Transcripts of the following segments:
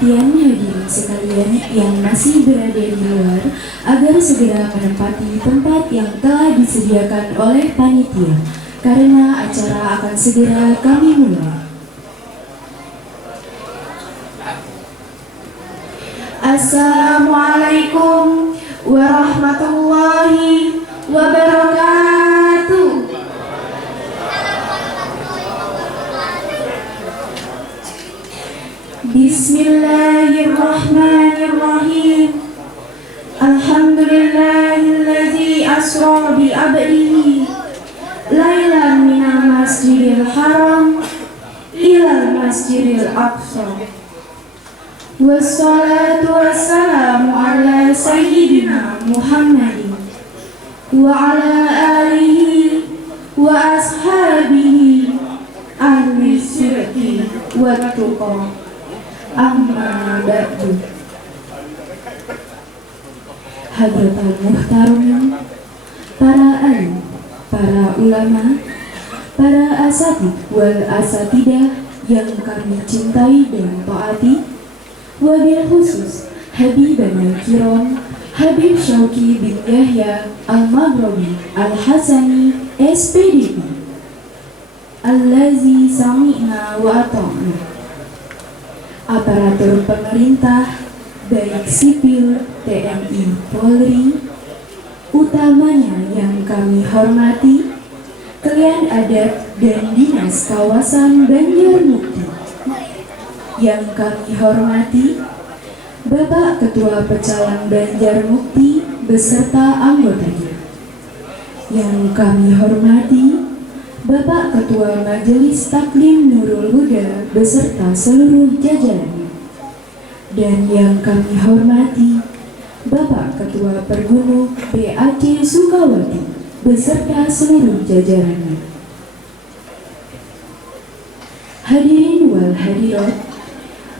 perhatian hadirin sekalian yang masih berada di luar agar segera menempati tempat yang telah disediakan oleh panitia, karena acara akan segera kami mulai. Assalamualaikum warahmatullahi wabarakatuh. Bismillahirrahmanirrahim. Alhamdulillahilladzi asra bi abdihi lailan minal masjidil haram ilal masjidil aqsa. Wassalatu wassalamu ala sayyidina Muhammadin wa ala alihi wa ashabihi ahli sirki wa tuqa. Amma ba'du. Hadratul muhtaram, para alim, para ulama, para asatid wal asatidah yang kami cintai dan taati, wabil khusus Habibana Kiram Habib Syauqi bin Yahya Al-Maghrabi Al-Hasani SPDI, Allazi sami'na wa ata'na. Aparatur pemerintah, baik sipil, TNI, Polri, utamanya yang kami hormati, Kalian Adat dan Dinas Kawasan Banjarmukti, yang kami hormati, Bapak Ketua Pecalang Banjarmukti beserta anggotanya, yang kami hormati, Bapak Ketua Majelis Taklim Nurul Huda beserta seluruh jajarannya, dan yang kami hormati, Bapak Ketua Pergunung PAC Sukawati beserta seluruh jajarannya. Hadirin wal hadirat,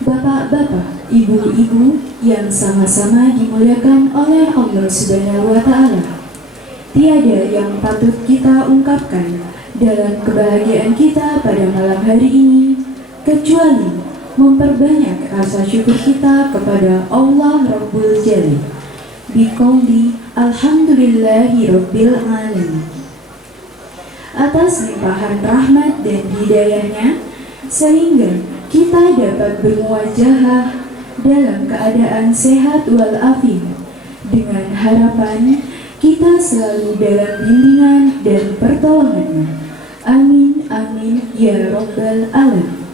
bapak-bapak, ibu-ibu yang sama-sama dimuliakan oleh Allah Subhanahu wa Ta'ala, tiada yang patut kita ungkapkan dalam kebahagiaan kita pada malam hari ini kecuali memperbanyak rasa syukur kita kepada Allah Rabbul Jalil biqauli alhamdulillahi rabbil alamin atas limpahan rahmat dan hidayahnya, sehingga kita dapat bermuwajahah dalam keadaan sehat walafiat, dengan harapan kita selalu dalam bimbingan dan pertolongannya. Amin amin ya rabbal alamin.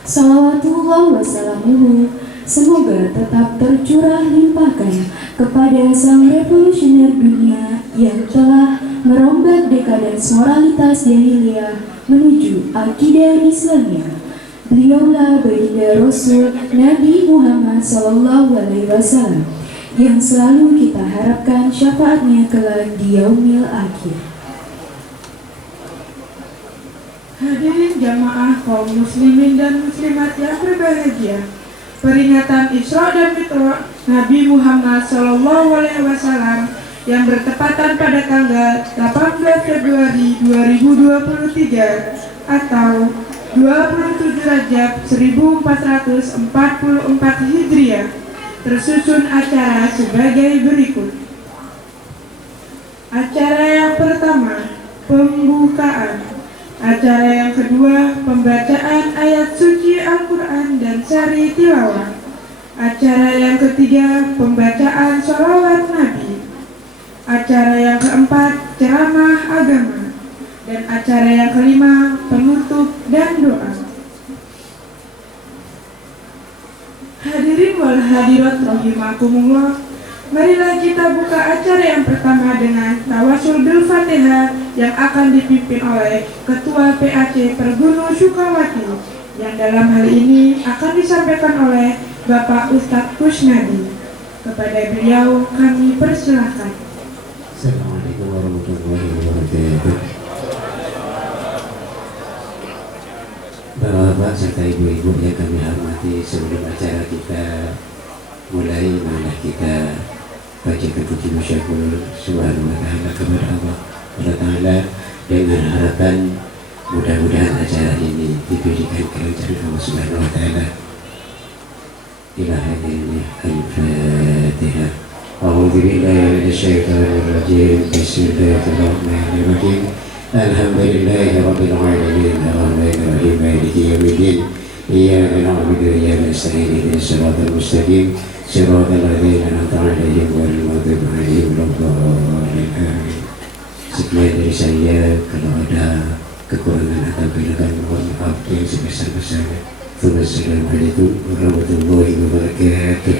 Salawatullah wassalamuhu semoga tetap tercurah limpahkan kepada sang revolusioner dunia yang telah merombak dekadans moralitas jahiliyah menuju akidah Islamiyah. Beliaulah baginda Rasul Nabi Muhammad SAW yang selalu kita harapkan syafaatnya kelak di yaumil akhir. Hadirin jamaah kaum muslimin dan muslimat yang berbahagia, peringatan Isra dan Mi'raj Nabi Muhammad SAW yang bertepatan pada tanggal 18 Februari 2023 atau 27 Rajab 1444 Hijriah tersusun acara sebagai berikut. Acara yang pertama, pembukaan. Acara yang kedua, pembacaan ayat suci Al-Quran dan sari tilawah. Acara yang ketiga, pembacaan sholawat Nabi. Acara yang keempat, ceramah agama. Dan acara yang kelima, penutup dan doa. Hadirin wal hadirat rahimakumullah, marilah kita buka acara yang pertama dengan tawasul bil Fatihah yang akan dipimpin oleh Ketua PAC Pergunung Sukawati, yang dalam hal ini akan disampaikan oleh Bapak Ustadz Kusnadi. Kepada beliau kami persilahkan. Assalamualaikum warahmatullahi wabarakatuh. Bapak-bapak serta ibu-ibu yang kami hormati, sebelum acara kita mulai, marilah kita bacakan puji bersyukur subhanahu wa ta'ala kepada Allah Ta'ala dengan harapan Mudah-mudahan acara ini diberikan kelancaran Allah Subhanahu wa taala. Ila hadhihi al-Fatihah. A'udzu billahi minasyaitonir rajim. Bismillahirrahmanirrahim. Alhamdulillahi rabbil alamin. Arrahmanir rahim. Maliki yaumiddin. Iyyaka na'budu wa iyyaka nasta'in. Ihdinas siratal mustaqim. Siratal ladzina an'amta 'alaihim ghairil maghdubi 'alaihim waladdallin. Sekian dari saya. Kalau ada kekurangan atau kelebihan mohon maaf yang sebesar-besarnya. Wassalamualaikum warahmatullahi wabarakatuh.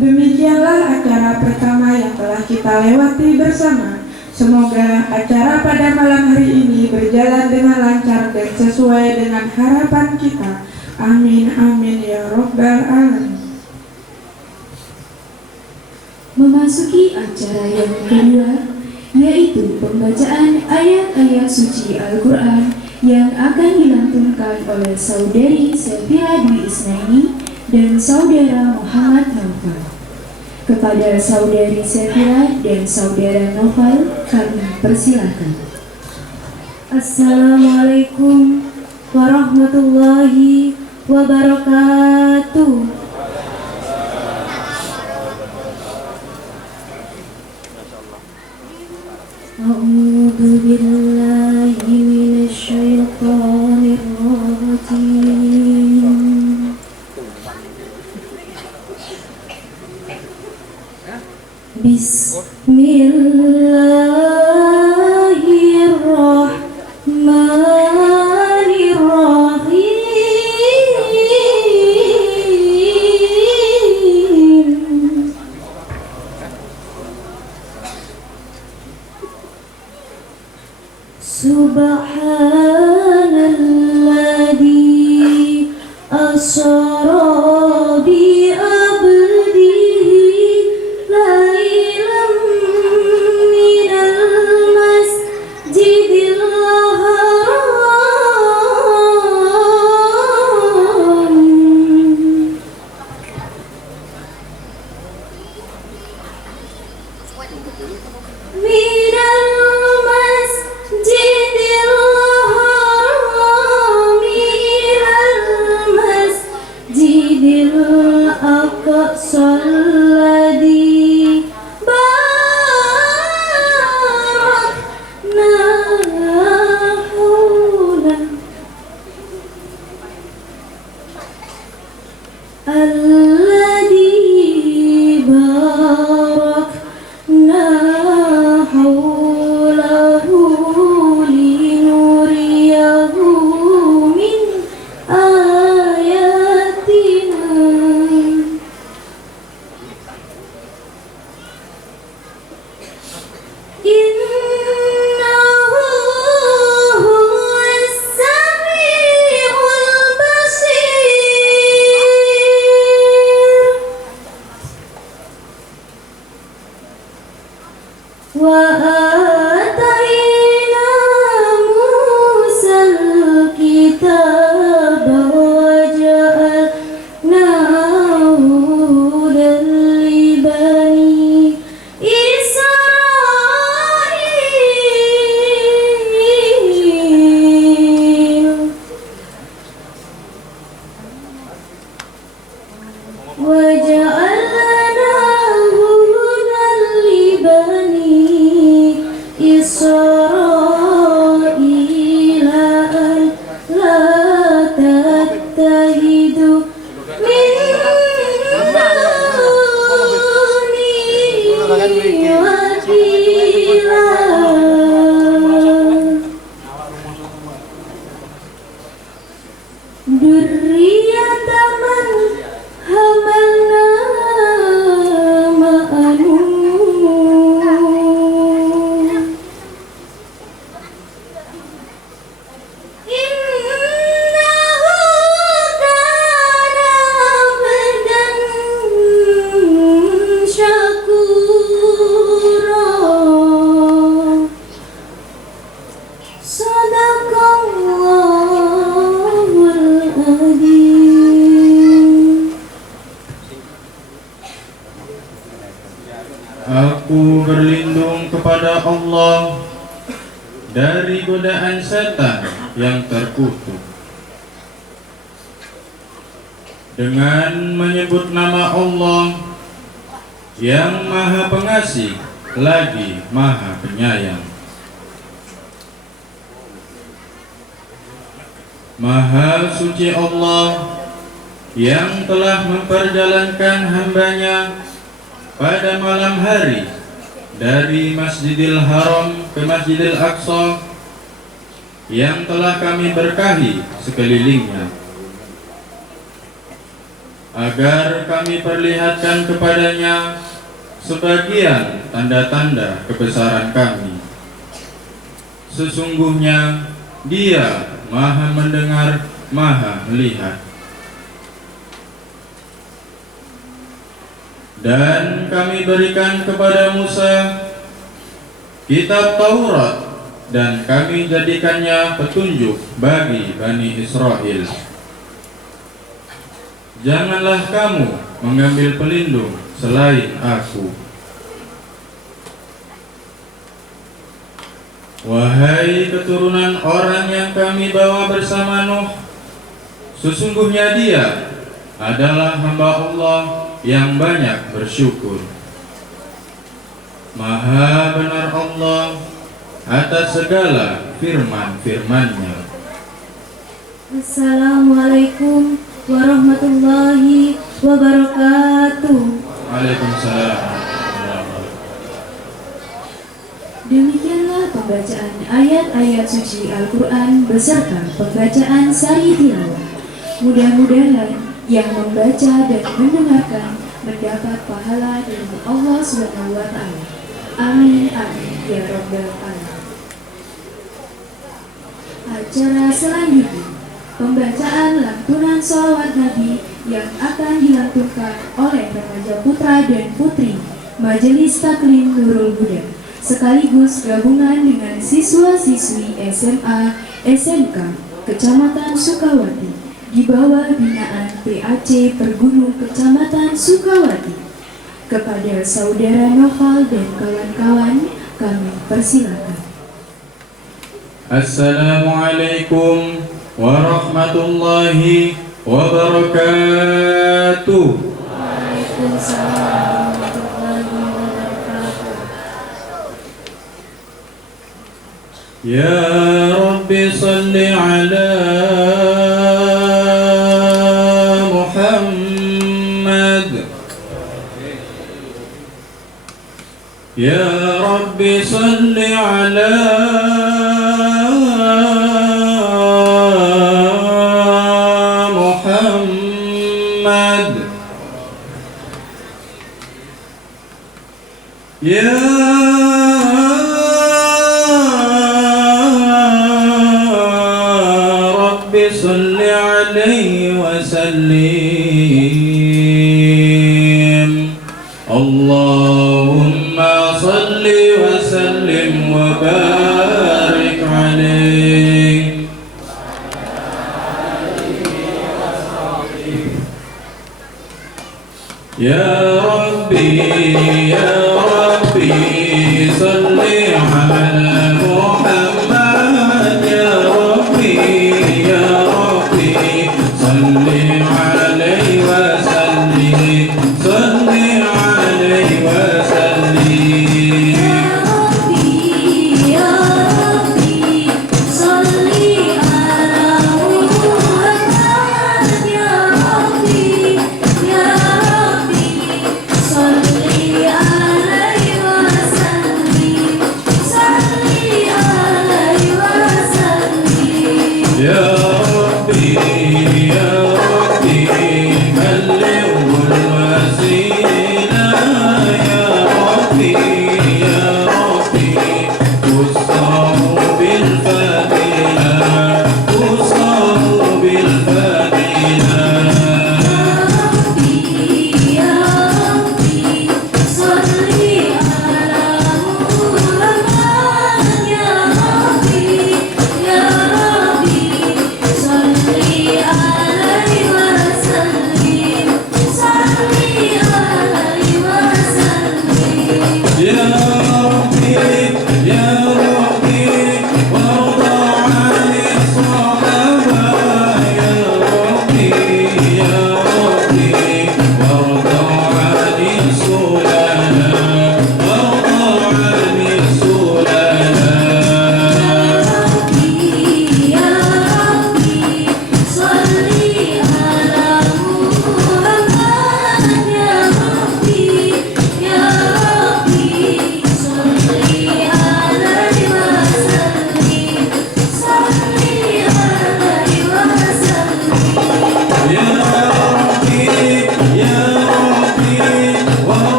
Demikianlah acara pertama yang telah kita lewati bersama. Semoga acara pada malam hari ini berjalan dengan lancar dan sesuai dengan harapan kita. Amin amin ya rabbal alamin. Memasuki acara yang kedua, yaitu pembacaan ayat-ayat suci Al-Quran yang akan dilantunkan oleh Saudari Safira Dwi Isnaini dan Saudara Muhammad Naufal. Kepada Saudari Safira dan Saudara Naufal kami persilakan. Assalamualaikum warahmatullahi wabarakatuh. A'udzu billahi minasyaitonir rajim. Bismillahirrahmanirrahim. Subhanalladzi asra bi abdihi lailan minal masjidil haram minal masjidil haram ilal masjidil aqsal ladzi barakna hawlahu alladzi barakna hawlahu linuriyahu min ayatina. Innahu huwas sami'ul basir. Wa atayna Musal kitaba wa ja'alnahu hudan li bani Israil. Wa ja'alnahu hudan li bani Israil an la tattahidu min duni wakila. Durriyata man hamalna ma'anu. Innahu kana abdan syakura. Sadaqallahul adzim. Aku berlindung kepada Allah dari godaan setan yang terkutuk. Dengan menyebut nama Allah yang Maha Pengasih lagi Maha Penyayang. Maha suci Allah yang telah memperjalankan hambanya pada malam hari dari Masjidil Haram ke Masjidil Aqsa yang telah kami berkahi sekelilingnya, agar kami perlihatkan kepadanya sebagian tanda-tanda kebesaran kami. Sesungguhnya Dia Maha mendengar, Maha melihat. Dan kami berikan kepada Musa kitab Taurat, dan kami jadikannya petunjuk bagi Bani Israel. Janganlah kamu mengambil pelindung selain aku. Wahai keturunan orang yang kami bawa bersama Nuh, sesungguhnya dia adalah hamba Allah yang banyak bersyukur. Maha benar Allah atas segala firman-firman-Nya. Assalamualaikum warahmatullahi wabarakatuh. Waalaikumsalam. Demikianlah pembacaan ayat-ayat suci Al-Quran beserta pembacaan sari tilawah. Mudah-mudahan yang membaca dan mendengarkan mendapat pahala dari Allah Subhanahu wa Ta'ala. Amin amin ya rabbal alamin. Acara selanjutnya pembacaan lantunan sholawat Nabi yang akan dilantunkan oleh remaja putra dan putri Majelis Taklim Nurul Huda sekaligus gabungan dengan siswa-siswi SMA SMK Kecamatan Sukawati di bawah binaan PAC Pergunung Kecamatan Sukawati. Kepada saudara Noval dan kawan-kawan kami persilakan. Assalamualaikum warahmatullahi wabarakatuh. Waalaikumsalam warahmatullahi wabarakatuh. Ya Rabbi salli ala Muhammad. Ya Rabbi salli ala Muhammad. Ya Rabbi salli alaihi wa sallim. Allahumma salli wa sallim wa barik alaihi. Ya Rabbi, Ya Rabbi, salli ala Muhammad. Ya Rabbi, Ya Rabbi, salli alaihi wa sallim. Salli alaihi wa sallim. Ya Rabbi, salli ala Muhammad. Ya Rabbi, Ya Rabbi, salli alaihi wa sallim. Salli alaihi wa sallim. Ya Rabbi, Ya Rabbi, ballighul wasila. Ya Rabbi, Ya Rabbi, usahu bil fadilah. Usahu bil fadilah. Ya Rabbi, salli ala Muhammad. Ya Rabbi, Ya Rabbi, salli alaihi wa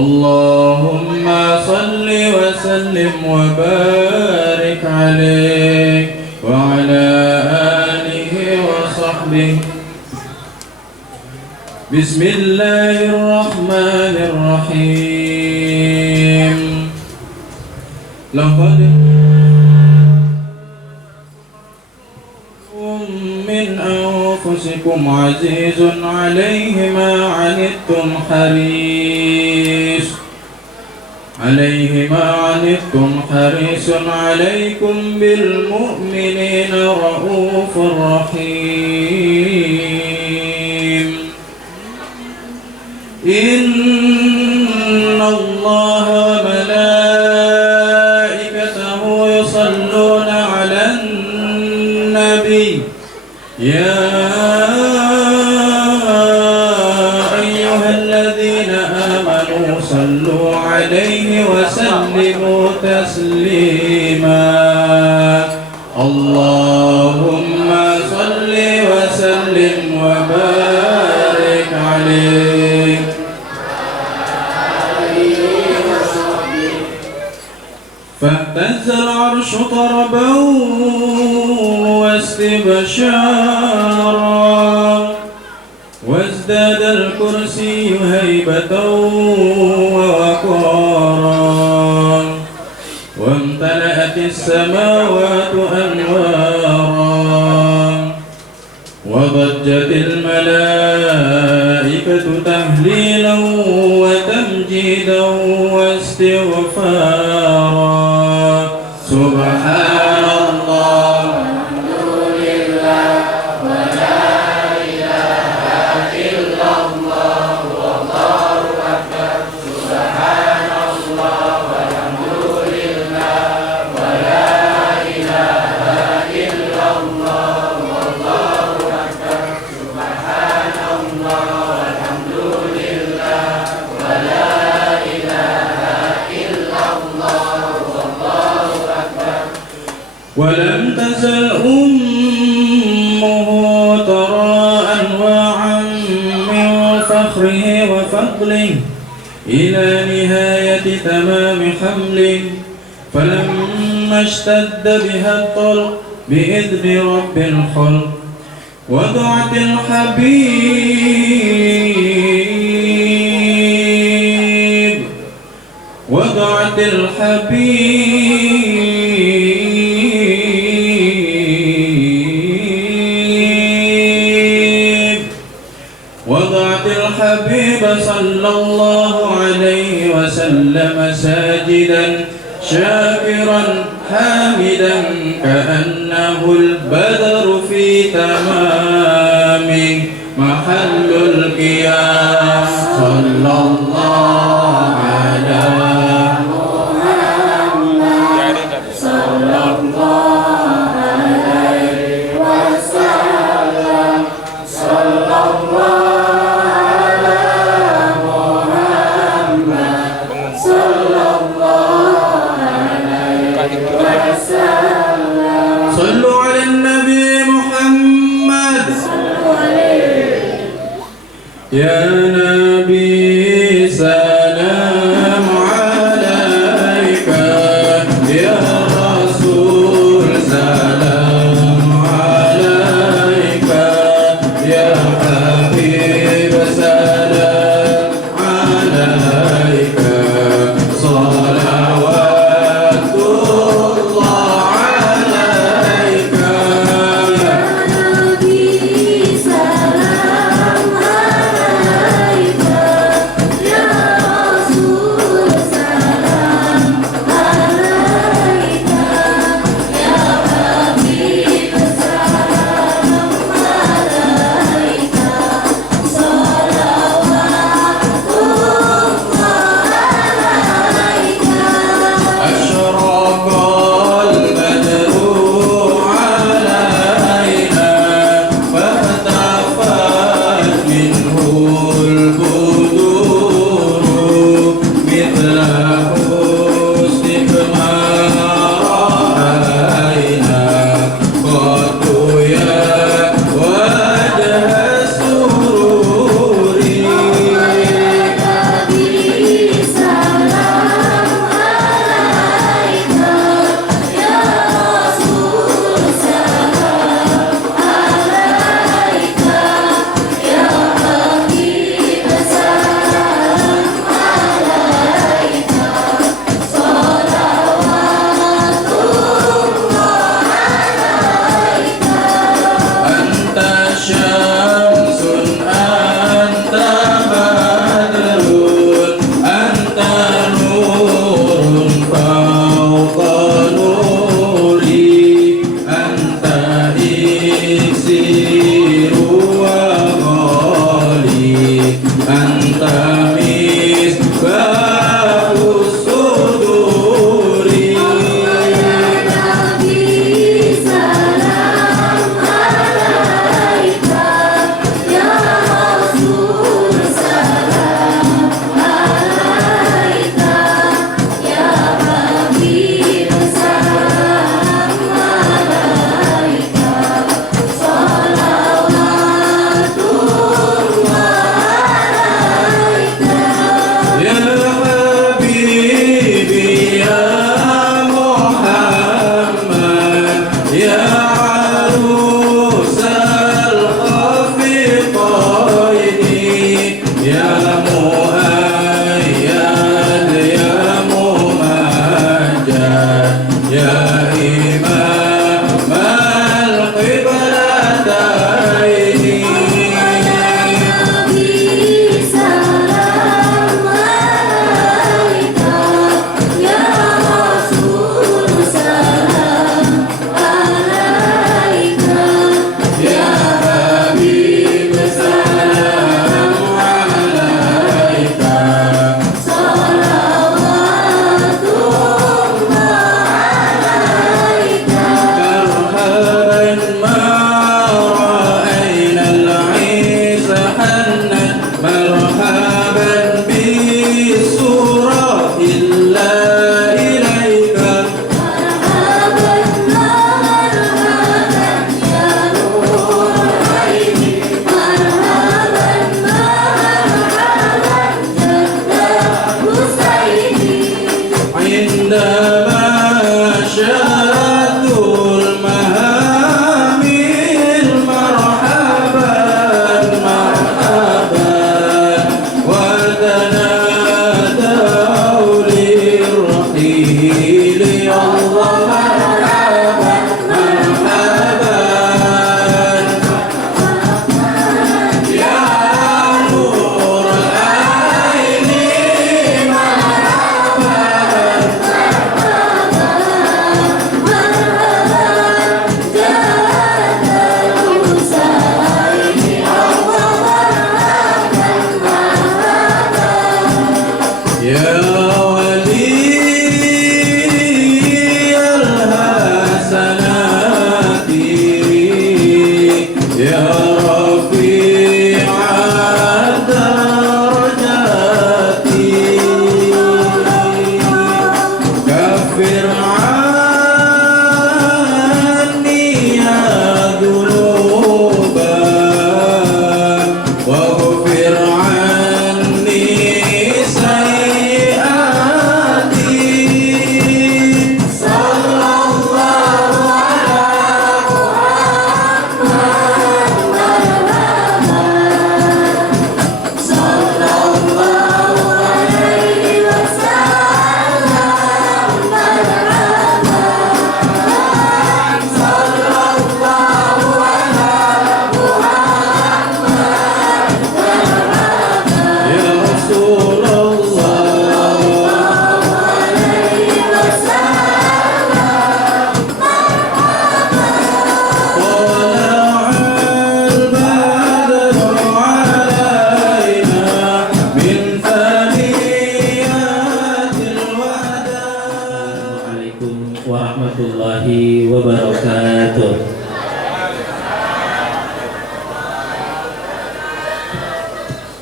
اللهم صل وسلم وبارك عليه وعلى آله وصحبه. بسم الله الرحمن الرحيم. لقد من أنفسكم عزيز عليه ما عنتم حريص عليكم بالمؤمنين رؤوف رحيم. إن الله وملائكته يصلون على النبي يا أيها الذين آمنوا صلوا عليه وسلموا تسليما. اللهم صل وسلم وبارك عليه. فاهتز العرش طربا واستبشارا وازداد الكرسي هيبة ووقارا وامتلأت السماوات أنوارا وضجت الملائكة تهليلا وتمجيدا واستغفارا. سبحان الله تزل أمه ترى أنواعا من فخره وفضله إلى نهاية تمام حمله، فلما اشتد بها الطلق بإذن رب الخلق وضعت الحبيب صلى الله عليه وسلم ساجدا شاكرا حامدا كأنه البدر في تمام محل القيام. صلى الله على صلوا على النبي محمد. يا نبي سلام عليك، يا رسول سلام عليك، يا حبيب سلام عليك، صلوات الله عليك. نبي سلام عليك،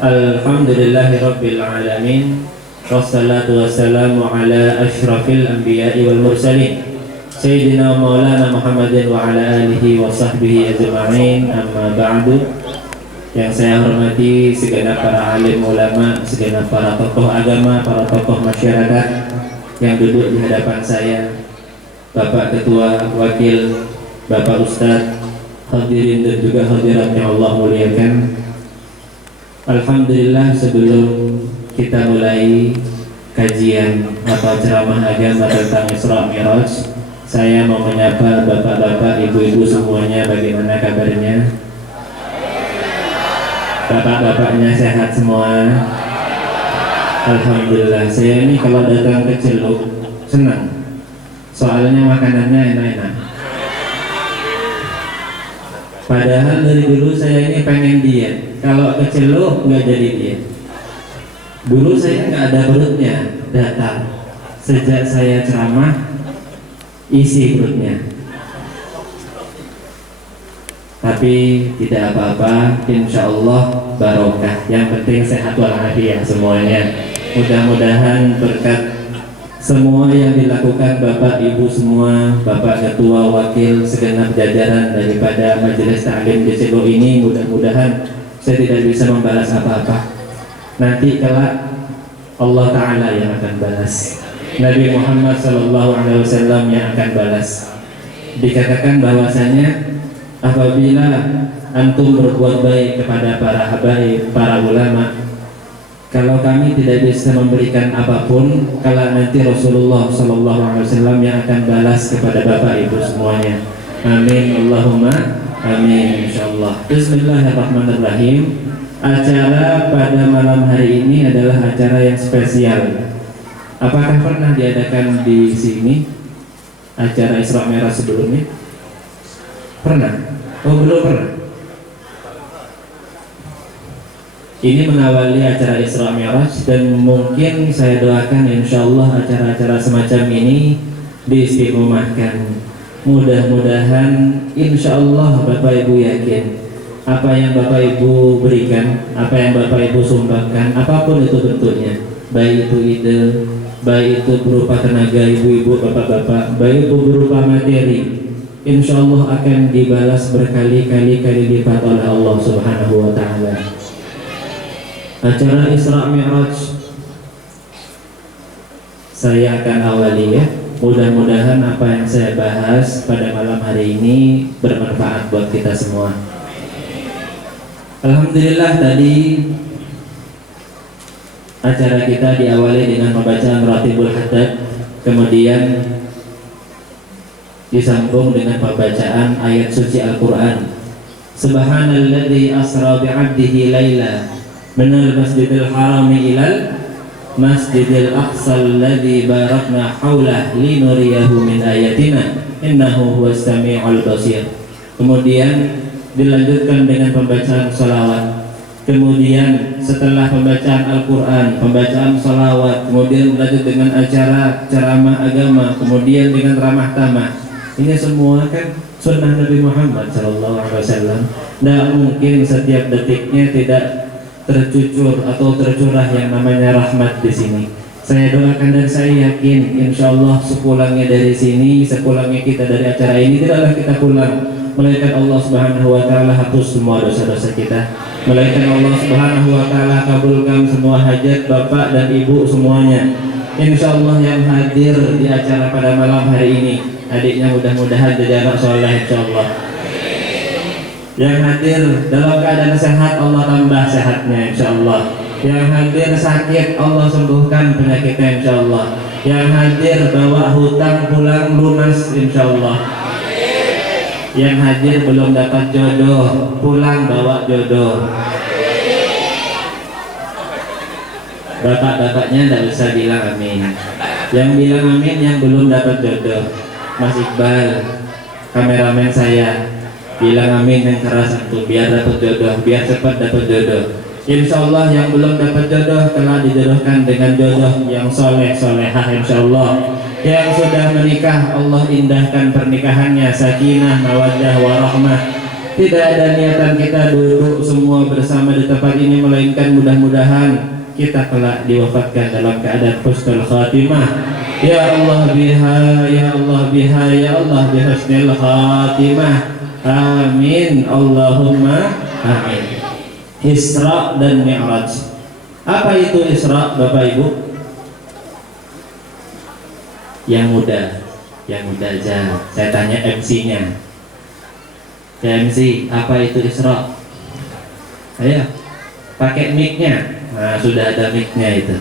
Alhamdulillahirabbil alamin. Wassalatu wassalamu ala asyrafil anbiya'i wal mursalin Sayyidina Maulana Muhammadin wa ala alihi wa sahbihi ajma'in. Amma ba'du. Yang saya hormati segenap para alim ulama, segenap para tokoh agama, para tokoh masyarakat yang duduk di hadapan saya, Bapak Ketua, Wakil, Bapak Ustadz, hadirin dan juga hadirat yang Allah muliakan. Alhamdulillah, sebelum kita mulai kajian atau ceramah agama tentang Isra Mi'raj, saya mau menyapa bapak-bapak, ibu-ibu semuanya. Bagaimana kabarnya? Bapak-bapaknya sehat semua? Alhamdulillah. Saya ini kalau datang ke Celuk senang, soalnya makanannya enak-enak. Padahal dari dulu saya ini pengen diet. Kalau ke Celuk nggak jadi diet. Dulu saya nggak ada perutnya, datang. Sejak saya ceramah, isi perutnya. Tapi tidak apa-apa, insya Allah barokah. Yang penting sehat walafiat semuanya. Mudah-mudahan berkat semua yang dilakukan Bapak Ibu semua, Bapak Ketua, Wakil, segenap jajaran daripada Majelis Ta'lim di Celuk ini, mudah-mudahan saya tidak bisa membalas apa-apa. Nanti kelak Allah Ta'ala yang akan balas, Nabi Muhammad SAW yang akan balas. Dikatakan bahwasanya apabila antum berbuat baik kepada para habaib, para ulama, kalau kami tidak bisa memberikan apapun, kalau nanti Rasulullah SAW yang akan balas kepada Bapak Ibu semuanya. Amin, Allahumma amin, insyaallah. Bismillahirrahmanirrahim. Acara pada malam hari ini adalah acara yang spesial. Apakah pernah diadakan di sini acara Isra Mi'raj sebelumnya? Pernah? Oh, belum pernah. Ini mengawali acara Isra Mi'raj, dan mungkin saya doakan insyaallah acara-acara semacam ini diistiqomahkan. Mudah-mudahan insyaallah Bapak Ibu yakin apa yang Bapak Ibu berikan, apa yang Bapak Ibu sumbangkan, apapun itu bentuknya, baik itu ide, baik itu berupa tenaga ibu-ibu, bapak-bapak, baik itu berupa materi, insyaallah akan dibalas berkali-kali lipat oleh Allah Subhanahu wa Ta'ala. Acara Isra Mi'raj saya akan awali ya. Mudah-mudahan apa yang saya bahas pada malam hari ini bermanfaat buat kita semua. Alhamdulillah, tadi acara kita diawali dengan pembacaan Ratibul Haddad, kemudian disambung dengan pembacaan ayat suci Al-Quran. Subhanalladzi asra bi'abdihi laila minal masjidil harami ilal masjidil aqsa alladzi barakna haulah linuriyahu min ayatina innahu huwas sami'ul basir. Kemudian dilanjutkan dengan pembacaan salawat. Kemudian setelah pembacaan Al-Quran, pembacaan salawat, kemudian lanjut dengan acara ceramah agama, kemudian dengan ramah tamah. Ini semua kan sunnah Nabi Muhammad SAW. Tidak mungkin setiap detiknya tidak tercucur atau tercurah yang namanya rahmat di sini. Saya doakan dan saya yakin insya Allah sepulangnya dari sini, sepulangnya kita dari acara ini, tidaklah kita pulang melainkan Allah Subhanahu wa Ta'ala hapus semua dosa-dosa kita, melainkan Allah Subhanahu wa Ta'ala kabulkan semua hajat bapak dan ibu semuanya. Insya Allah yang hadir di acara pada malam hari ini, adiknya mudah-mudahan jadi anak soleh insya Allah. Yang hadir dalam keadaan sehat, Allah tambah sehatnya insya Allah. Yang hadir sakit, Allah sembuhkan penyakitnya insya Allah. Yang hadir bawa hutang pulang lunas insya Allah. Yang hadir belum dapat jodoh, pulang bawa jodoh. Bapak-bapaknya tidak usah bilang amin. Yang bilang amin yang belum dapat jodoh. Mas Iqbal, kameramen saya, bilang amin yang keras itu biar dapat jodoh, biar cepat dapat jodoh. Insya Allah yang belum dapat jodoh telah dijodohkan dengan jodoh yang soleh solehah insya Allah. Yang sudah menikah Allah indahkan pernikahannya, sakinah, mawaddah, warahmah. tidak ada niatan kita duduk semua bersama di tempat ini, melainkan mudah-mudahan kita kelak diwafatkan dalam keadaan husnul khatimah. Ya Allah biha, ya Allah biha, ya Allah bihusnil khatimah. Amin Allahumma amin. Isra dan Mi'raj. Apa itu Isra, Bapak Ibu? Yang muda aja. Saya tanya MC-nya. Ya MC, apa itu Isra? Ayo, pakai mic-nya. Nah, sudah ada mic-nya itu.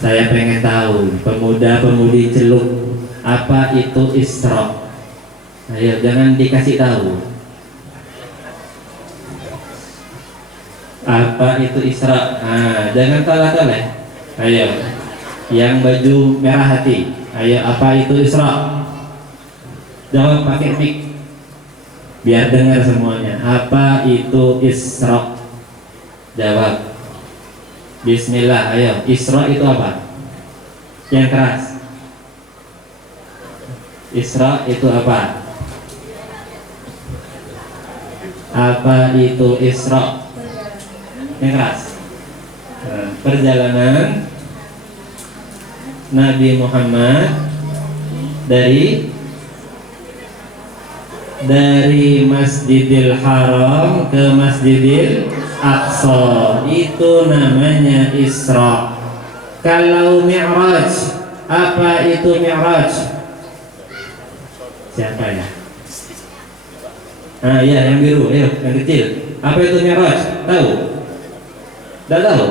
Saya pengen tahu, pemuda-pemudi Celuk, apa itu Isra? Ayo, jangan dikasih tahu. Apa itu Isra? Nah, jangan kalah-kalah. Ayo, yang baju merah hati. Ayo, apa itu Isra? Jawab pakai mic, biar dengar semuanya. Apa itu Isra? Jawab. Bismillah, ayo. Isra itu apa? Yang keras. Isra itu apa? Apa itu Isra? Yang keras. Perjalanan Nabi Muhammad dari Masjidil Haram ke Masjidil Aqsa, itu namanya Isra. Kalau Mi'raj, apa itu Mi'raj? Siapa ya? Ah ya, yang biru, ayo, yang kecil. Apa itu Mi'raj? Tahu? Tidak tahu?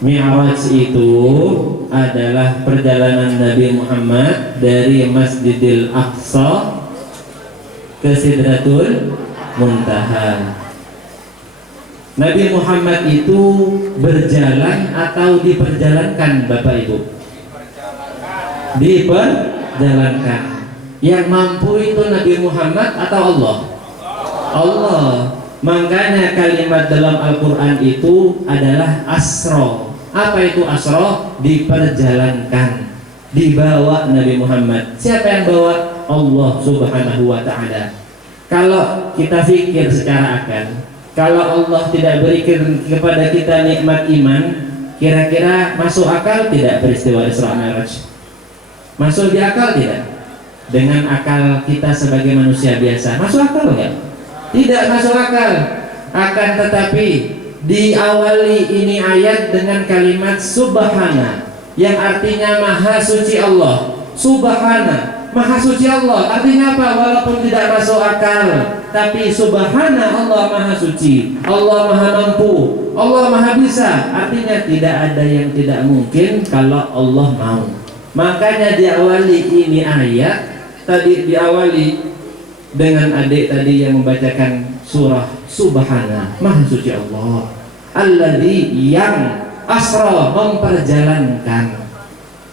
Mi'raj itu adalah perjalanan Nabi Muhammad dari Masjidil Aqsa ke Sidratul Muntaha. Nabi Muhammad itu berjalan atau diperjalankan, Bapak Ibu? Diperjalankan. Yang mampu itu Nabi Muhammad atau Allah? Allah. Makanya kalimat dalam Al-Quran itu adalah asra. Apa itu asra? Diperjalankan, dibawa Nabi Muhammad. Siapa yang bawa? Allah Subhanahu wa ta'ala. Kalau kita pikir secara akal, kalau Allah tidak berikan kepada kita nikmat iman, kira-kira masuk akal tidak peristiwa Isra Mi'raj? Masuk di akal tidak? Dengan akal kita sebagai manusia biasa, masuk akal enggak? Tidak masuk akal. Akan tetapi diawali ini ayat dengan kalimat subhana, yang artinya maha suci Allah. Subhana, maha suci Allah, artinya apa? Walaupun tidak masuk akal, tapi subhana, Allah maha suci, Allah maha mampu, Allah maha bisa. Artinya tidak ada yang tidak mungkin kalau Allah mau. Makanya diawali ini ayat tadi, diawali dengan adik tadi yang membacakan surah subhana, maha suci Allah, alladzi, yang asra, memperjalankan,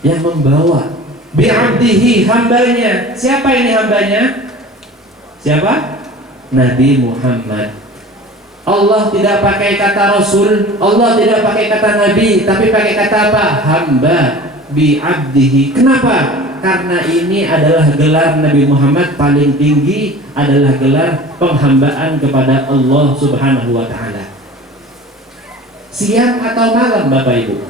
yang membawa, bi'abdihi, hambanya. Siapa ini hambanya? Siapa? Nabi Muhammad. Allah tidak pakai kata Rasul, Allah tidak pakai kata Nabi, tapi pakai kata apa? Hamba, bi'abdihi. Kenapa? Karena ini adalah gelar Nabi Muhammad paling tinggi, adalah gelar penghambaan kepada Allah Subhanahu wa ta'ala. Siang atau malam, Bapak Ibu?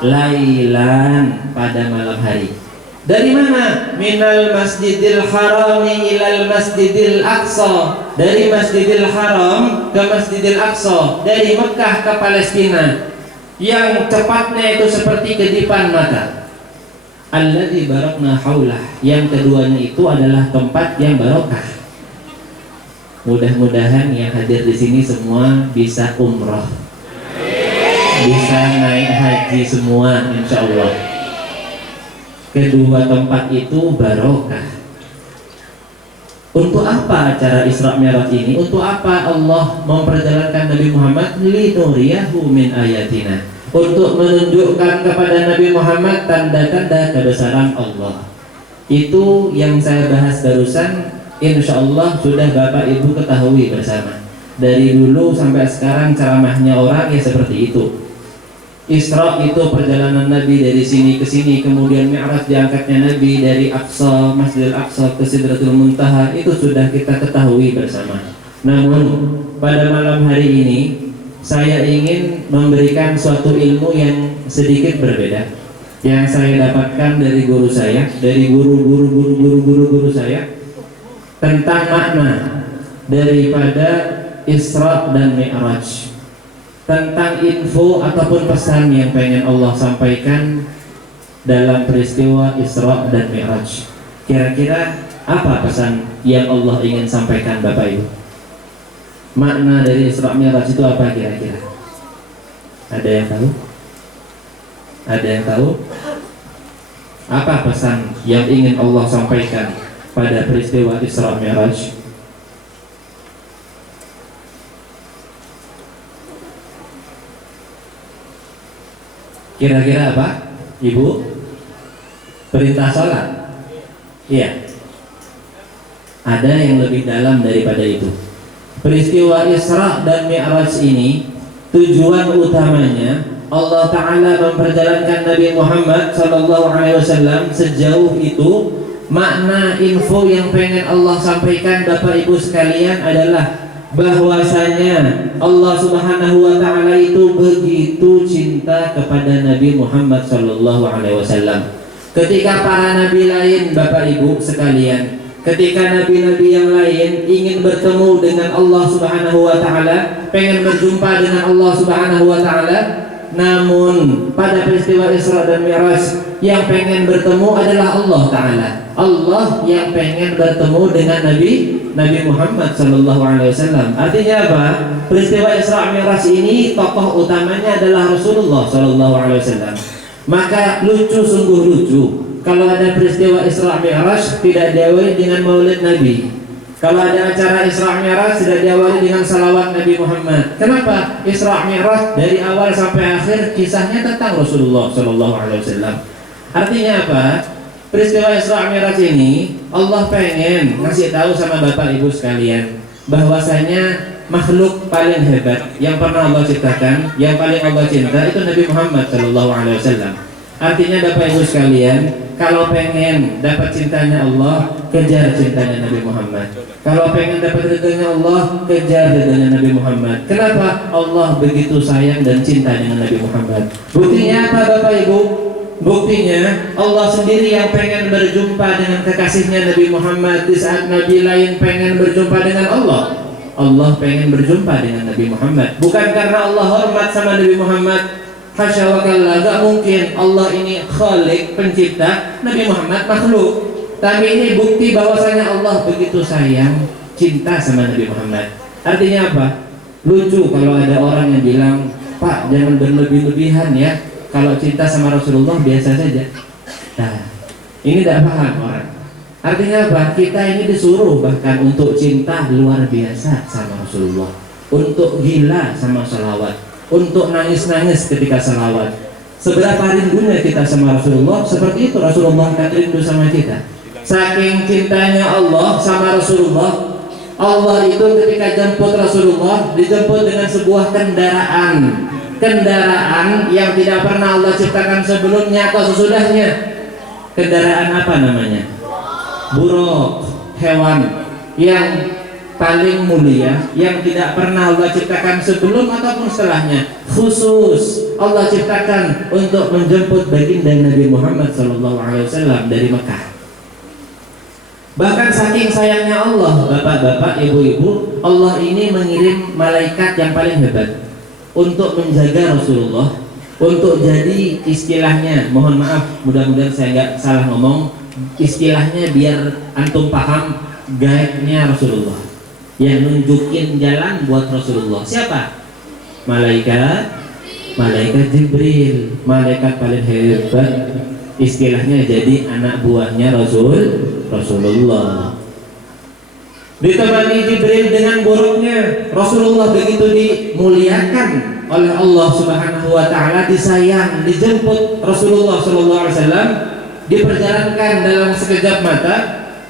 Lailan, pada malam hari. Dari mana? Minal Masjidil Harami ilal Masjidil Aqsa. Dari Masjidil Haram ke Masjidil Aqsa. Dari Mekah ke Palestina. Yang cepatnya itu seperti kedipan mata. Alladzi barakna haulah. Yang keduanya itu adalah tempat yang barokah. Mudah-mudahan yang hadir di sini semua bisa umroh, bisa naik haji semua, insya Allah. Kedua tempat itu barokah. Untuk apa acara Isra Mi'raj ini? Untuk apa Allah memperjalankan Nabi Muhammad? Linuriyahu min ayatina, untuk menunjukkan kepada Nabi Muhammad tanda-tanda kebesaran Allah. Itu yang saya bahas barusan, insya Allah sudah Bapak Ibu ketahui bersama. Dari dulu sampai sekarang ceramahnya orang ya seperti itu. Isra itu perjalanan Nabi dari sini ke sini, kemudian Mi'raj diangkatnya Nabi dari Aqsa, Masjidil Aqsa ke Sidratul Muntaha, itu sudah kita ketahui bersama. Namun pada malam hari ini saya ingin memberikan suatu ilmu yang sedikit berbeda, yang saya dapatkan dari guru saya, dari guru saya, tentang makna daripada Isra dan Mi'raj, tentang info ataupun pesan yang pengen Allah sampaikan dalam peristiwa Isra dan Mi'raj. Kira-kira apa pesan yang Allah ingin sampaikan Bapak Ibu? Makna dari Isra Mi'raj itu apa kira-kira? Ada yang tahu? Ada yang tahu? Apa pesan yang ingin Allah sampaikan pada peristiwa Isra Mi'raj? Kira-kira apa? Ibu? Perintah sholat? Iya. Ada yang lebih dalam daripada itu. Peristiwa Isra dan Mi'raj ini tujuan utamanya Allah Ta'ala memperjalankan Nabi Muhammad SAW sejauh itu. Makna info yang pengen Allah sampaikan Bapak Ibu sekalian adalah bahwasanya Allah Subhanahu wa Ta'ala itu begitu cinta kepada Nabi Muhammad SAW. Ketika para nabi lain Bapak Ibu sekalian, ketika nabi-nabi yang lain ingin bertemu dengan Allah Subhanahu wa Ta'ala, pengen berjumpa dengan Allah Subhanahu wa Ta'ala, namun pada peristiwa Isra dan Mi'raj yang pengen bertemu adalah Allah Ta'ala. Allah yang pengen bertemu dengan Nabi Muhammad SAW. Artinya apa? Peristiwa Isra Mi'raj ini tokoh utamanya adalah Rasulullah SAW. Maka lucu, sungguh lucu kalau ada peristiwa Isra Mi'raj tidak diawali dengan maulid Nabi. Kalau ada acara Isra Mi'raj tidak diawali dengan salawat Nabi Muhammad. Kenapa? Isra Mi'raj dari awal sampai akhir kisahnya tentang Rasulullah SAW. Artinya apa? Peristiwa Isra Mi'raj ini Allah pengen ngasih tahu sama Bapak Ibu sekalian bahwasanya makhluk paling hebat yang pernah Allah ciptakan, yang paling Allah cinta itu Nabi Muhammad SAW. Artinya Bapak Ibu sekalian, kalau pengen dapat cintanya Allah, kejar cintanya Nabi Muhammad. Kalau pengen dapat ridhonya Allah, kejar ridhonya Nabi Muhammad. Kenapa? Allah begitu sayang dan cinta dengan Nabi Muhammad. Buktinya apa Bapak Ibu? Buktinya Allah sendiri yang pengen berjumpa dengan kekasihnya Nabi Muhammad di saat Nabi lain pengen berjumpa dengan Allah. Allah pengen berjumpa dengan Nabi Muhammad. Bukan karena Allah hormat sama Nabi Muhammad. Hasya wa kalla, gak mungkin. Allah ini khalik, pencipta, Nabi Muhammad makhluk. Tapi ini bukti bahwasanya Allah begitu sayang, cinta sama Nabi Muhammad. Artinya apa? Lucu kalau ada orang yang bilang, Pak jangan berlebih-lebihan ya, kalau cinta sama Rasulullah biasa saja. Nah, ini tidak paham orang. Artinya apa? Kita ini disuruh bahkan untuk cinta luar biasa sama Rasulullah, untuk gila sama salawat, untuk nangis-nangis ketika salawat. Seberapa rindunya kita sama Rasulullah, seperti itu Rasulullah akan rindu sama kita. Saking cintanya Allah sama Rasulullah, Allah itu ketika jemput Rasulullah dijemput dengan sebuah kendaraan yang tidak pernah Allah ciptakan sebelumnya atau sesudahnya. Kendaraan apa namanya? Buruk, hewan yang paling mulia yang tidak pernah Allah ciptakan sebelum ataupun setelahnya. Khusus Allah ciptakan untuk menjemput baginda Nabi Muhammad SAW dari Mekah. Bahkan saking sayangnya Allah, bapak-bapak, ibu-ibu, Allah ini mengirim malaikat yang paling hebat untuk menjaga Rasulullah, untuk jadi istilahnya, mohon maaf, mudah-mudahan saya nggak salah ngomong, istilahnya biar antum paham, guide-nya Rasulullah, yang nunjukin jalan buat Rasulullah. Siapa? Malaikat Jibril, malaikat paling hebat, istilahnya jadi anak buahnya Rasulullah. Ditemani Jibril dengan buruknya, Rasulullah begitu dimuliakan oleh Allah Subhanahu wa Ta'ala, disayang, dijemput Rasulullah SAW, diperjalankan dalam sekejap mata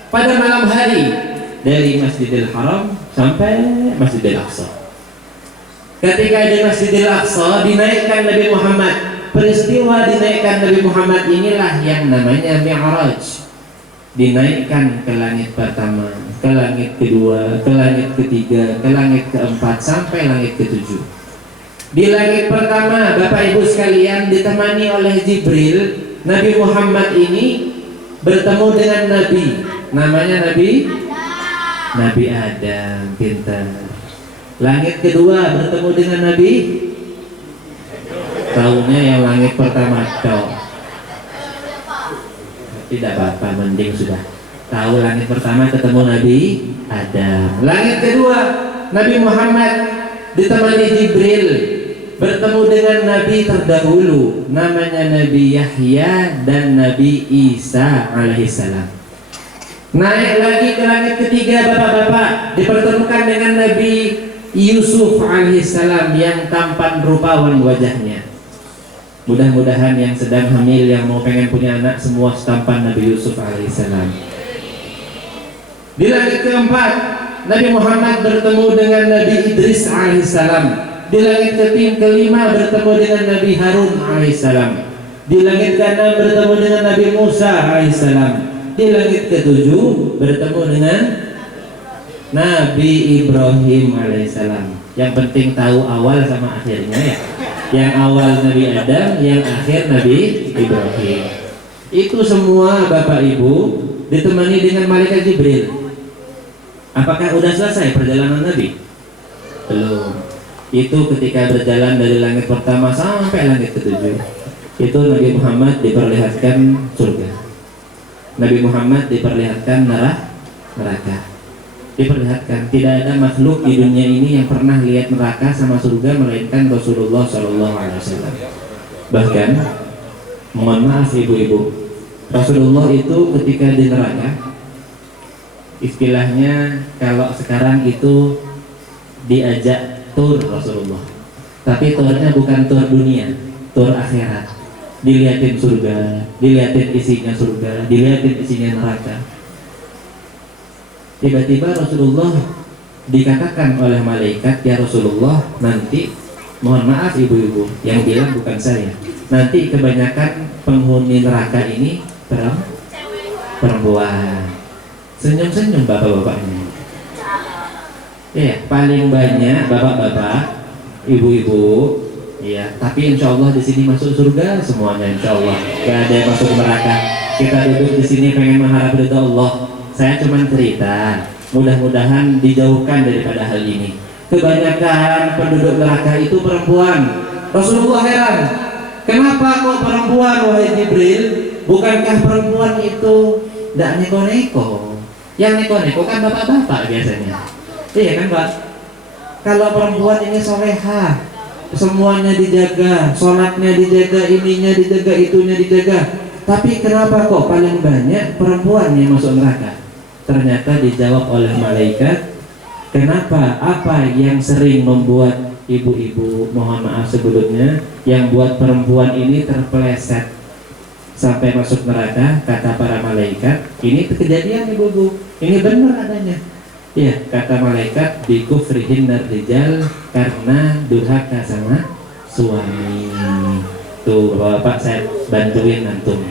pada malam hari dari Masjidil Haram sampai Masjidil Aqsa. Ketika di Masjidil Aqsa dinaikkan Nabi Muhammad, peristiwa dinaikkan Nabi Muhammad inilah yang namanya Mi'raj. Dinaikkan ke langit pertama, ke langit kedua, ke langit ketiga, ke langit keempat, sampai langit ketujuh. Di langit pertama, Bapak Ibu sekalian, ditemani oleh Jibril, Nabi Muhammad ini bertemu dengan Nabi, namanya Nabi Adam, pintar. Langit kedua bertemu dengan Nabi, tahunya yang langit pertama toh. Tidak apa-apa, mending sudah tahu langit pertama ketemu Nabi Adam. Langit kedua, Nabi Muhammad ditemani Jibril bertemu dengan Nabi terdahulu, namanya Nabi Yahya dan Nabi Isa alaihissalam. Naik lagi ke langit ketiga, bapak-bapak, dipertemukan dengan Nabi Yusuf alaihissalam yang tampan rupawan wajahnya. Mudah-mudahan yang sedang hamil, yang mau pengen punya anak, semua setampan Nabi Yusuf alaihissalam. Di langit keempat, Nabi Muhammad bertemu dengan Nabi Idris alaihissalam. Di langit kelima bertemu dengan Nabi Harun alaihissalam. Di langit keenam bertemu dengan Nabi Musa alaihissalam. Di langit ketujuh bertemu dengan Nabi Ibrahim alaihissalam. Yang penting tahu awal sama akhirnya ya. Yang awal Nabi Adam, yang akhir Nabi Ibrahim. Itu semua Bapak Ibu ditemani dengan malaikat Jibril. Apakah udah selesai perjalanan Nabi? Belum. Itu ketika berjalan dari langit pertama sampai langit ketujuh, itu Nabi Muhammad diperlihatkan surga, Nabi Muhammad diperlihatkan neraka. Diperlihatkan tidak ada makhluk di dunia ini yang pernah lihat neraka sama surga melainkan Rasulullah SAW. Bahkan, mohon maaf ibu-ibu, Rasulullah itu ketika di neraka, istilahnya kalau sekarang itu diajak tur Rasulullah, tapi turnya bukan tur dunia, tur akhirat. Dilihatin surga, dilihatin isinya surga, dilihatin isinya neraka. Tiba-tiba Rasulullah dikatakan oleh malaikat, ya Rasulullah, nanti mohon maaf ibu-ibu, yang bilang bukan saya, nanti kebanyakan penghuni neraka ini perempuan. Senyum-senyum bapak-bapaknya. Ya, paling banyak bapak-bapak, ibu-ibu, ya. Tapi insya Allah di sini masuk surga semuanya, insya Allah. Gak ada yang masuk neraka. Kita duduk di sini pengen mengharap ridha Allah. Saya cuma cerita, mudah-mudahan dijauhkan daripada hal ini. Kebanyakan penduduk neraka itu perempuan. Rasulullah heran, kenapa kok perempuan wahai Jibril? Bukankah perempuan itu tidak neko-neko? Yang neko-neko kan bapak-bapak biasanya. Iya kan Pak? Kalau perempuan ini solehah, semuanya dijaga, sholatnya dijaga, ininya dijaga, itunya dijaga. Tapi kenapa kok paling banyak perempuan yang masuk neraka? Ternyata dijawab oleh malaikat, kenapa? Apa yang sering membuat ibu-ibu, mohon maaf sebelumnya, yang buat perempuan ini terpeleset sampai masuk neraka? Kata para malaikat, ini kejadian ibu-ibu, ini benar adanya. Ya, kata malaikat, bikufrihin rijal, karena durhaka sama suami. Tuh bapak saya bantuin antum,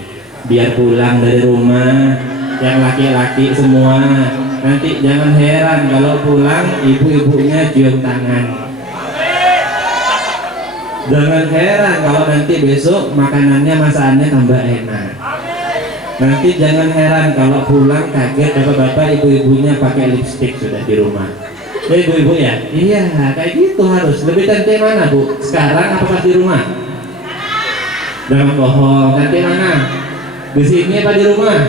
biar pulang dari rumah yang laki-laki semua, nanti jangan heran kalau pulang ibu-ibunya cium tangan. Jangan heran kalau nanti besok makanannya masakannya tambah enak. Nanti jangan heran kalau pulang kaget bapak-bapak ibu-ibunya pakai lipstik sudah di rumah. Ya ibu-ibu ya? Iya, kayak gitu harus. Lebih cantik mana Bu? Sekarang apa pas di rumah? Jangan bohong, cantik mana? Di sini apa di rumah?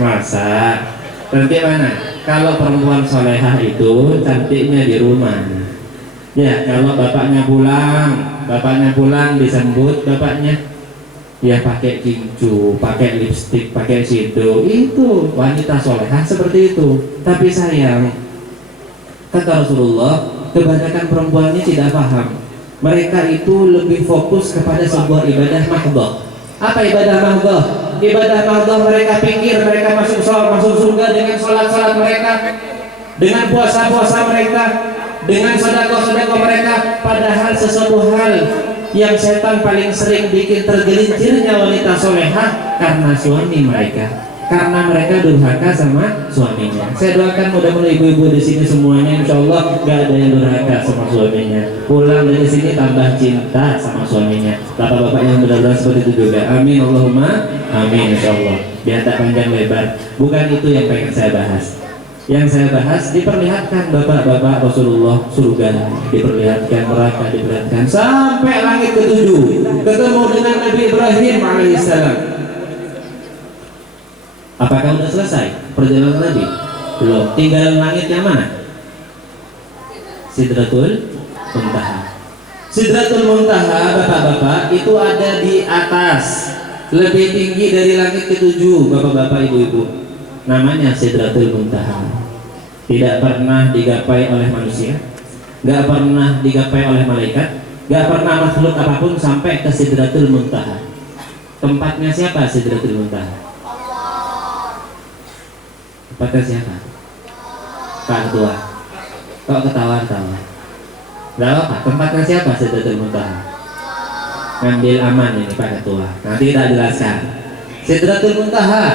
Masa? Cantik mana? Kalau perempuan solehah itu cantiknya di rumah. Ya, kalau bapaknya pulang disambut bapaknya, ya pakai kincu, pakai lipstik, pakai sido, itu wanita solehah seperti itu. Tapi sayang, kata Rasulullah, kebanyakan perempuan ini tidak paham. Mereka itu lebih fokus kepada sebuah ibadah mahdhah. Apa ibadah mahdhah? Ibadah mahdhah mereka pikir mereka masuk surga dengan sholat-sholat mereka, dengan puasa-puasa mereka. dengan sedekah-sedekah mereka, padahal sesuatu hal yang setan paling sering bikin tergelincirnya wanita solehah karena suami mereka, karena mereka durhaka sama suaminya. Saya doakan mudah-mudahan ibu-ibu di sini semuanya insya Allah gak ada yang durhaka sama suaminya, pulang dari sini tambah cinta sama suaminya. Bapak-bapak yang benar-benar seperti itu juga, amin Allahumma amin insya Allah. Biar tak panjang lebar, bukan itu yang pengen saya bahas. Yang saya bahas diperlihatkan bapak-bapak Rasulullah surga, diperlihatkan neraka, diperlihatkan sampai langit ketujuh, ketemu dengan Nabi Ibrahim alaihissalam. Apakah sudah selesai perjalanan Nabi? Belum. Tinggal langit yang mana? Sidratul Muntaha. Sidratul Muntaha, bapak-bapak, itu ada di atas, lebih tinggi dari langit ketujuh, bapak-bapak, ibu-ibu. Namanya Sidratul Muntaha. Tidak pernah digapai oleh manusia, gak pernah digapai oleh malaikat, gak pernah makhluk apapun sampai ke Sidratul Muntaha. Tempatnya siapa Sidratul Muntaha? Tempatnya siapa? Pak Ketua. Kok ketawa-tawa? Gak apa-apa, tempatnya siapa Sidratul Muntaha? Ngambil aman ini Pak Ketua, nanti kita jelaskan. Sidratul Muntaha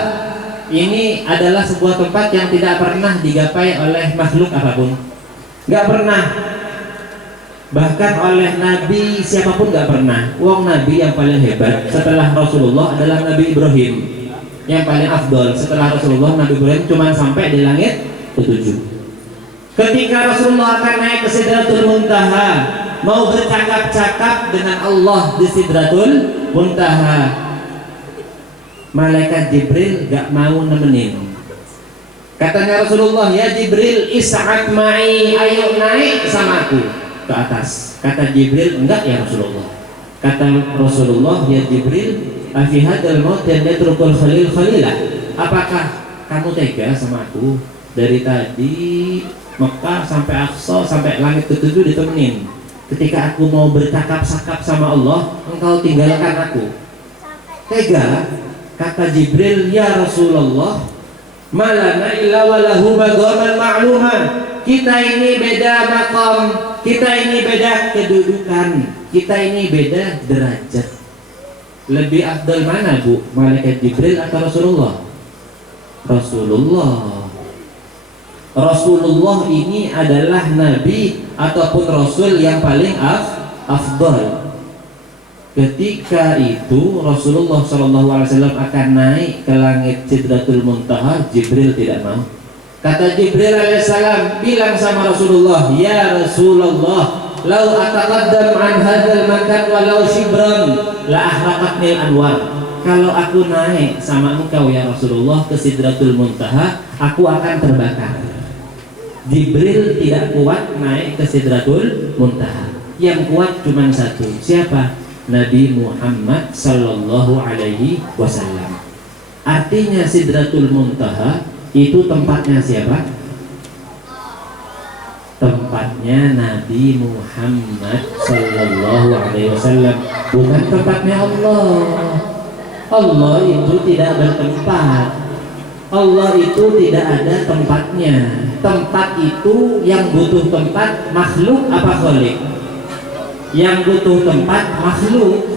ini adalah sebuah tempat yang tidak pernah digapai oleh makhluk apapun, gak pernah, bahkan oleh Nabi siapapun gak pernah. Wong Nabi yang paling hebat setelah Rasulullah adalah Nabi Ibrahim, yang paling afdol setelah Rasulullah. Nabi Ibrahim cuma sampai di langit ketujuh. Ketika Rasulullah akan naik ke Sidratul Muntaha, mau bercakap-cakap dengan Allah di Sidratul Muntaha, malaikat Jibril gak mau nemenin. Katanya Rasulullah, ya Jibril is'ad ma'i, ayo naik sama aku ke atas. Kata Jibril, enggak ya Rasulullah. Kata Rasulullah, ya Jibril, afi hadal maut dan yatrukul khalil khalilah. Apakah kamu tega sama aku? Dari tadi Mekah sampai Aqsa sampai langit ketujuh ditemenin. Ketika aku mau bercakap-cakap sama Allah, engkau tinggalkan aku. Tega? Kata Jibril, ya Rasulullah, malana illa walahu maqaman ma'luman. Kita ini beda maqam, kita ini beda kedudukan, kita ini beda derajat. Lebih afdal mana Bu? Malaikat Jibril atau Rasulullah? Rasulullah. Rasulullah ini adalah nabi ataupun rasul yang paling afdal. Ketika itu Rasulullah SAW akan naik ke langit Sidratul Muntaha, Jibril tidak mau. Kata Jibril alaihissalam bilang sama Rasulullah, ya Rasulullah, lau ataqaddam an hadzal makan walau shibran la ahraqatnil anwar. Kalau aku naik sama engkau ya Rasulullah ke Sidratul Muntaha, aku akan terbakar. Jibril tidak kuat naik ke Sidratul Muntaha. Yang kuat cuma satu. Siapa? Nabi Muhammad sallallahu alaihi wasallam. Artinya Sidratul Muntaha itu tempatnya siapa? Tempatnya Nabi Muhammad sallallahu alaihi wasallam, bukan tempatnya Allah. Allah itu tidak bertempat. Allah itu tidak ada tempatnya. Tempat itu yang butuh tempat makhluk apa khalik? Yang butuh tempat makhluk.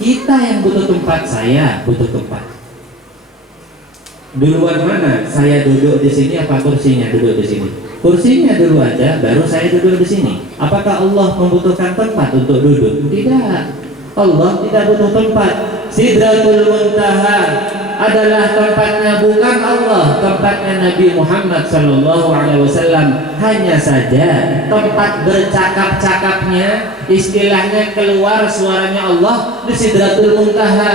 Kita yang butuh tempat, saya butuh tempat. Duluan mana? Saya duduk di sini apa kursinya duduk di sini? Kursinya dulu aja, baru saya duduk di sini. Apakah Allah membutuhkan tempat untuk duduk? Tidak. Allah tidak butuh tempat. Sidratul Muntaha adalah tempatnya bukan Allah, tempatnya Nabi Muhammad SAW. Hanya saja tempat bercakap-cakapnya, istilahnya keluar suaranya Allah di Sidratul Muntaha.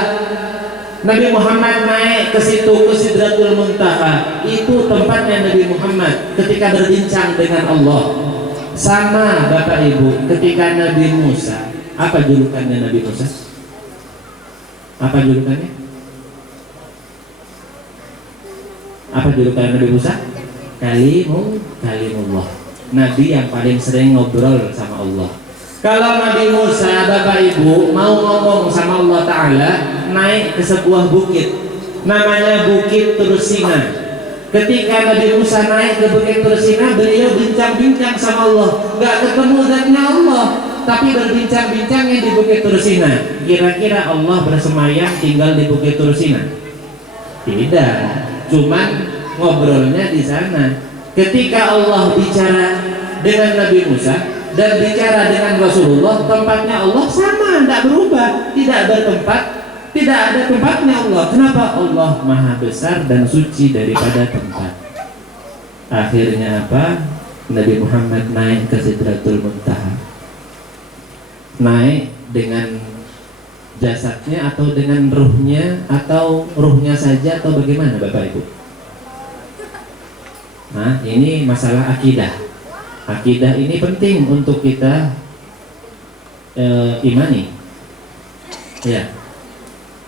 Nabi Muhammad naik ke situ, ke Sidratul Muntaha. Itu tempatnya Nabi Muhammad ketika berbincang dengan Allah. Sama Bapak Ibu ketika Nabi Musa. Apa julukannya Nabi Musa? Apa julukannya? Apa julukan Nabi Musa? Kalimullah. Nabi yang paling sering ngobrol sama Allah. Kalau Nabi Musa, Bapak Ibu, mau ngomong sama Allah Ta'ala, naik ke sebuah bukit, namanya Bukit Tursina. Ketika Nabi Musa naik ke Bukit Tursina, beliau bincang berbincang-bincang sama Allah, nggak ketemu zatnya Allah, tapi berbincang-bincangnya di Bukit Tursina. Kira-kira Allah bersemayam tinggal di Bukit Tursina? Tidak, cuman ngobrolnya di sana. Ketika Allah bicara dengan Nabi Musa dan bicara dengan Rasulullah, tempatnya Allah sama, tidak berubah, tidak bertempat, tidak ada tempatnya Allah. Kenapa? Allah maha besar dan suci daripada tempat. Akhirnya apa? Nabi Muhammad naik ke Sidratul Muntaha. Naik dengan jasadnya atau dengan ruhnya, atau ruhnya saja, atau bagaimana Bapak Ibu? Nah, ini masalah akidah. Akidah ini penting untuk kita imani. Ya.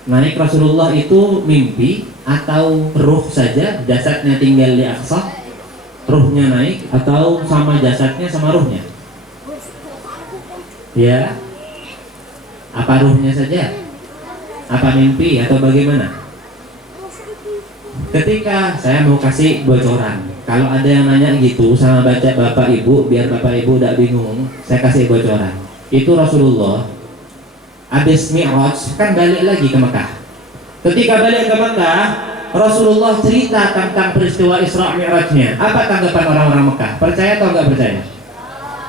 Naik Rasulullah itu mimpi atau ruh saja, jasadnya tinggal di Aqsa, ruhnya naik, atau sama jasadnya sama ruhnya? Ya. Apa ruhnya saja? Apa mimpi atau bagaimana? Ketika saya mau kasih bocoran, kalau ada yang nanya gitu sama baca Bapak Ibu, biar Bapak Ibu tidak bingung, saya kasih bocoran. Itu Rasulullah habis Mi'raj kan balik lagi ke Mekah. Ketika balik ke Mekah, Rasulullah cerita tentang peristiwa Isra Mi'rajnya. Apa tanggapan orang-orang Mekah? Percaya atau enggak percaya?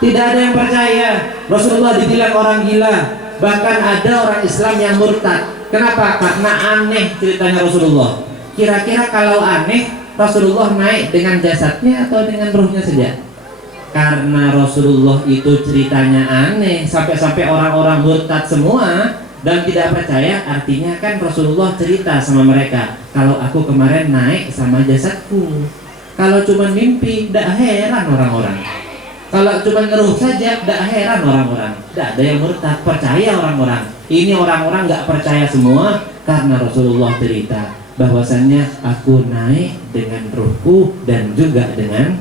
Tidak ada yang percaya. Rasulullah dibilang orang gila. Bahkan ada orang Islam yang murtad. Kenapa? Karena aneh ceritanya Rasulullah. Kira-kira kalau aneh, Rasulullah naik dengan jasadnya atau dengan ruhnya saja? Karena Rasulullah itu ceritanya aneh, sampai-sampai orang-orang murtad semua dan tidak percaya. Artinya kan Rasulullah cerita sama mereka, kalau aku kemarin naik sama jasadku. Kalau cuma mimpi, tidak heran orang-orang. Kalau cuma ngeruh saja, tidak heran orang-orang. Tidak ada yang murtad, percaya orang-orang. Ini orang-orang nggak percaya semua karena Rasulullah cerita bahwasannya aku naik dengan ruhku dan juga dengan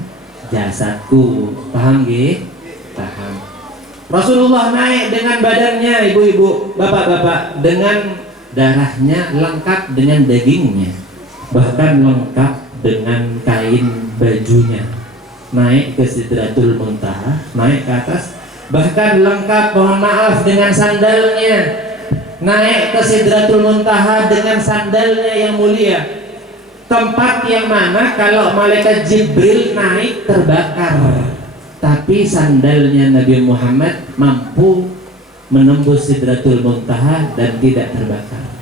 jasadku. Paham nggih? Paham. Rasulullah naik dengan badannya, ibu-ibu, bapak-bapak, dengan darahnya, lengkap dengan dagingnya, bahkan lengkap dengan kain bajunya. Naik ke Sidratul Muntaha, naik ke atas, bahkan lengkap, mohon maaf, dengan sandalnya. Naik ke Sidratul Muntaha dengan sandalnya yang mulia. Tempat yang mana kalau malaikat Jibril naik terbakar, tapi sandalnya Nabi Muhammad mampu menembus Sidratul Muntaha dan tidak terbakar.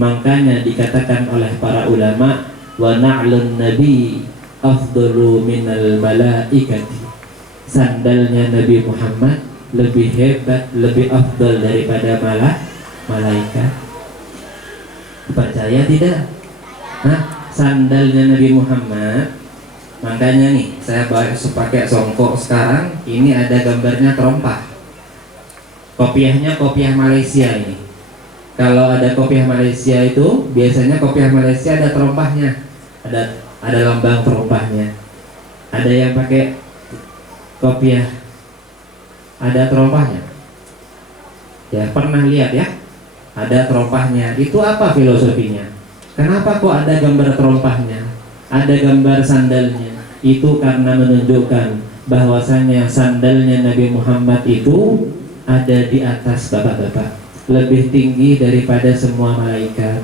Makanya dikatakan oleh para ulama, wa na'lun nabi afdalu minal malaikati. Sandalnya Nabi Muhammad lebih hebat, lebih afdal daripada malaikat. Percaya tidak? Hah? Sandalnya Nabi Muhammad. Makanya nih, saya pakai songkok sekarang. Ini ada gambarnya terompah. Kopiahnya kopiah Malaysia ini. Kalau ada kopiah Malaysia itu, biasanya kopiah Malaysia ada terompahnya. Ada lambang terompahnya. Ada yang pakai kopiah ada terompahnya. Ya, pernah lihat ya? Ada terompahnya. Itu apa filosofinya? Kenapa kok ada gambar terompahnya? Ada gambar sandalnya? Itu karena menunjukkan bahwasanya sandalnya Nabi Muhammad itu ada di atas bapak-bapak, lebih tinggi daripada semua malaikat,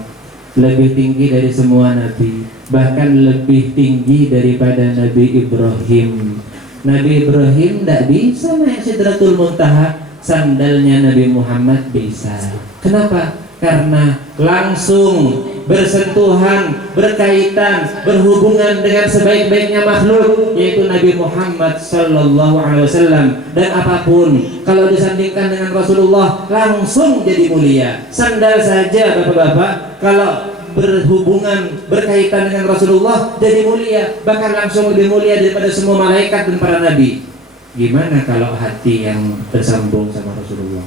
lebih tinggi dari semua nabi, bahkan lebih tinggi daripada Nabi Ibrahim. Nabi Ibrahim tidak bisa naik Sidratul Muntaha, sandalnya Nabi Muhammad bisa. Kenapa? Karena langsung bersentuhan, berkaitan, berhubungan dengan sebaik-baiknya makhluk, yaitu Nabi Muhammad Sallallahu Alaihi Wasallam. Dan apapun kalau disandingkan dengan Rasulullah langsung jadi mulia. Sandal saja bapak-bapak kalau berhubungan, berkaitan dengan Rasulullah jadi mulia, bahkan langsung lebih mulia daripada semua malaikat dan para nabi. Gimana kalau hati yang tersambung sama Rasulullah?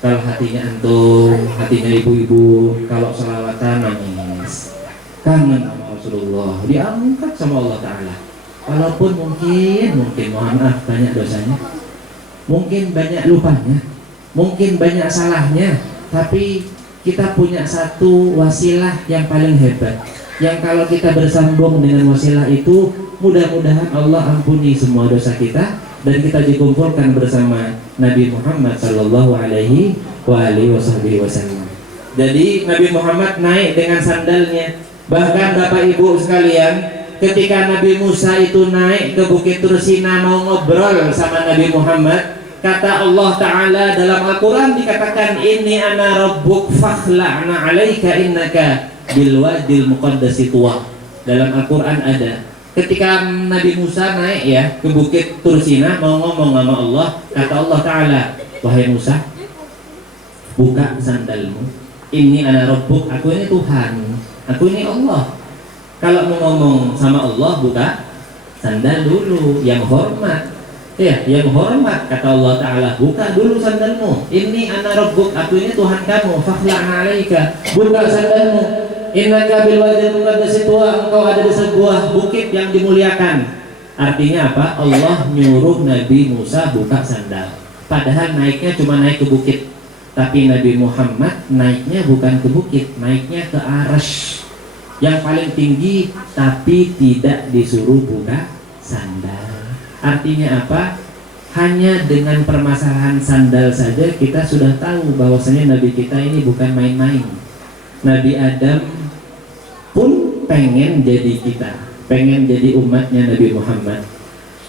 Kalau hatinya antum, hatinya ibu-ibu, kalau selawatan nangis, kangen sama Rasulullah, diangkat sama Allah Ta'ala. Walaupun mungkin mohon maaf banyak dosanya, mungkin banyak lupanya, mungkin banyak salahnya, tapi kita punya satu wasilah yang paling hebat, yang kalau kita bersambung dengan wasilah itu Mudah-mudahan Allah ampuni semua dosa kita dan kita dikumpulkan bersama Nabi Muhammad sallallahu alaihi wasallam. Jadi Nabi Muhammad naik dengan sandalnya. Bahkan Bapak Ibu sekalian, ketika Nabi Musa itu naik ke Bukit Tursina mau ngobrol sama Nabi Muhammad, kata Allah Ta'ala dalam Al-Quran dikatakan, Inni ana rabbuk fakhla'na alaika innaka bilwadil muqaddasi tuwa. Dalam Al-Quran ada, ketika Nabi Musa naik ya ke Bukit Tursina mau ngomong sama Allah, kata Allah Ta'ala, wahai Musa, buka sandalmu. Inni ana rabbuk, aku ini Tuhan, aku ini Allah. Kalau mau ngomong sama Allah, buka sandal dulu, yang hormat. Ya, yang hormat, kata Allah Ta'ala, buka dulu sandalmu. Inni ana rabbuk, aku ini Tuhan kamu. Fakhla'na alaika, buka sandalmu. Innaka bil wadil muqaddasi tuwa, engkau ada di sebuah bukit yang dimuliakan. Artinya apa? Allah nyuruh Nabi Musa buka sandal. Padahal naiknya cuma naik ke bukit. Tapi Nabi Muhammad naiknya bukan ke bukit, naiknya ke Arsy yang paling tinggi, tapi tidak disuruh buka sandal. Artinya apa? Hanya dengan permasalahan sandal saja kita sudah tahu bahwasanya Nabi kita ini bukan main-main. Nabi Adam pun pengen jadi kita, pengen jadi umatnya Nabi Muhammad.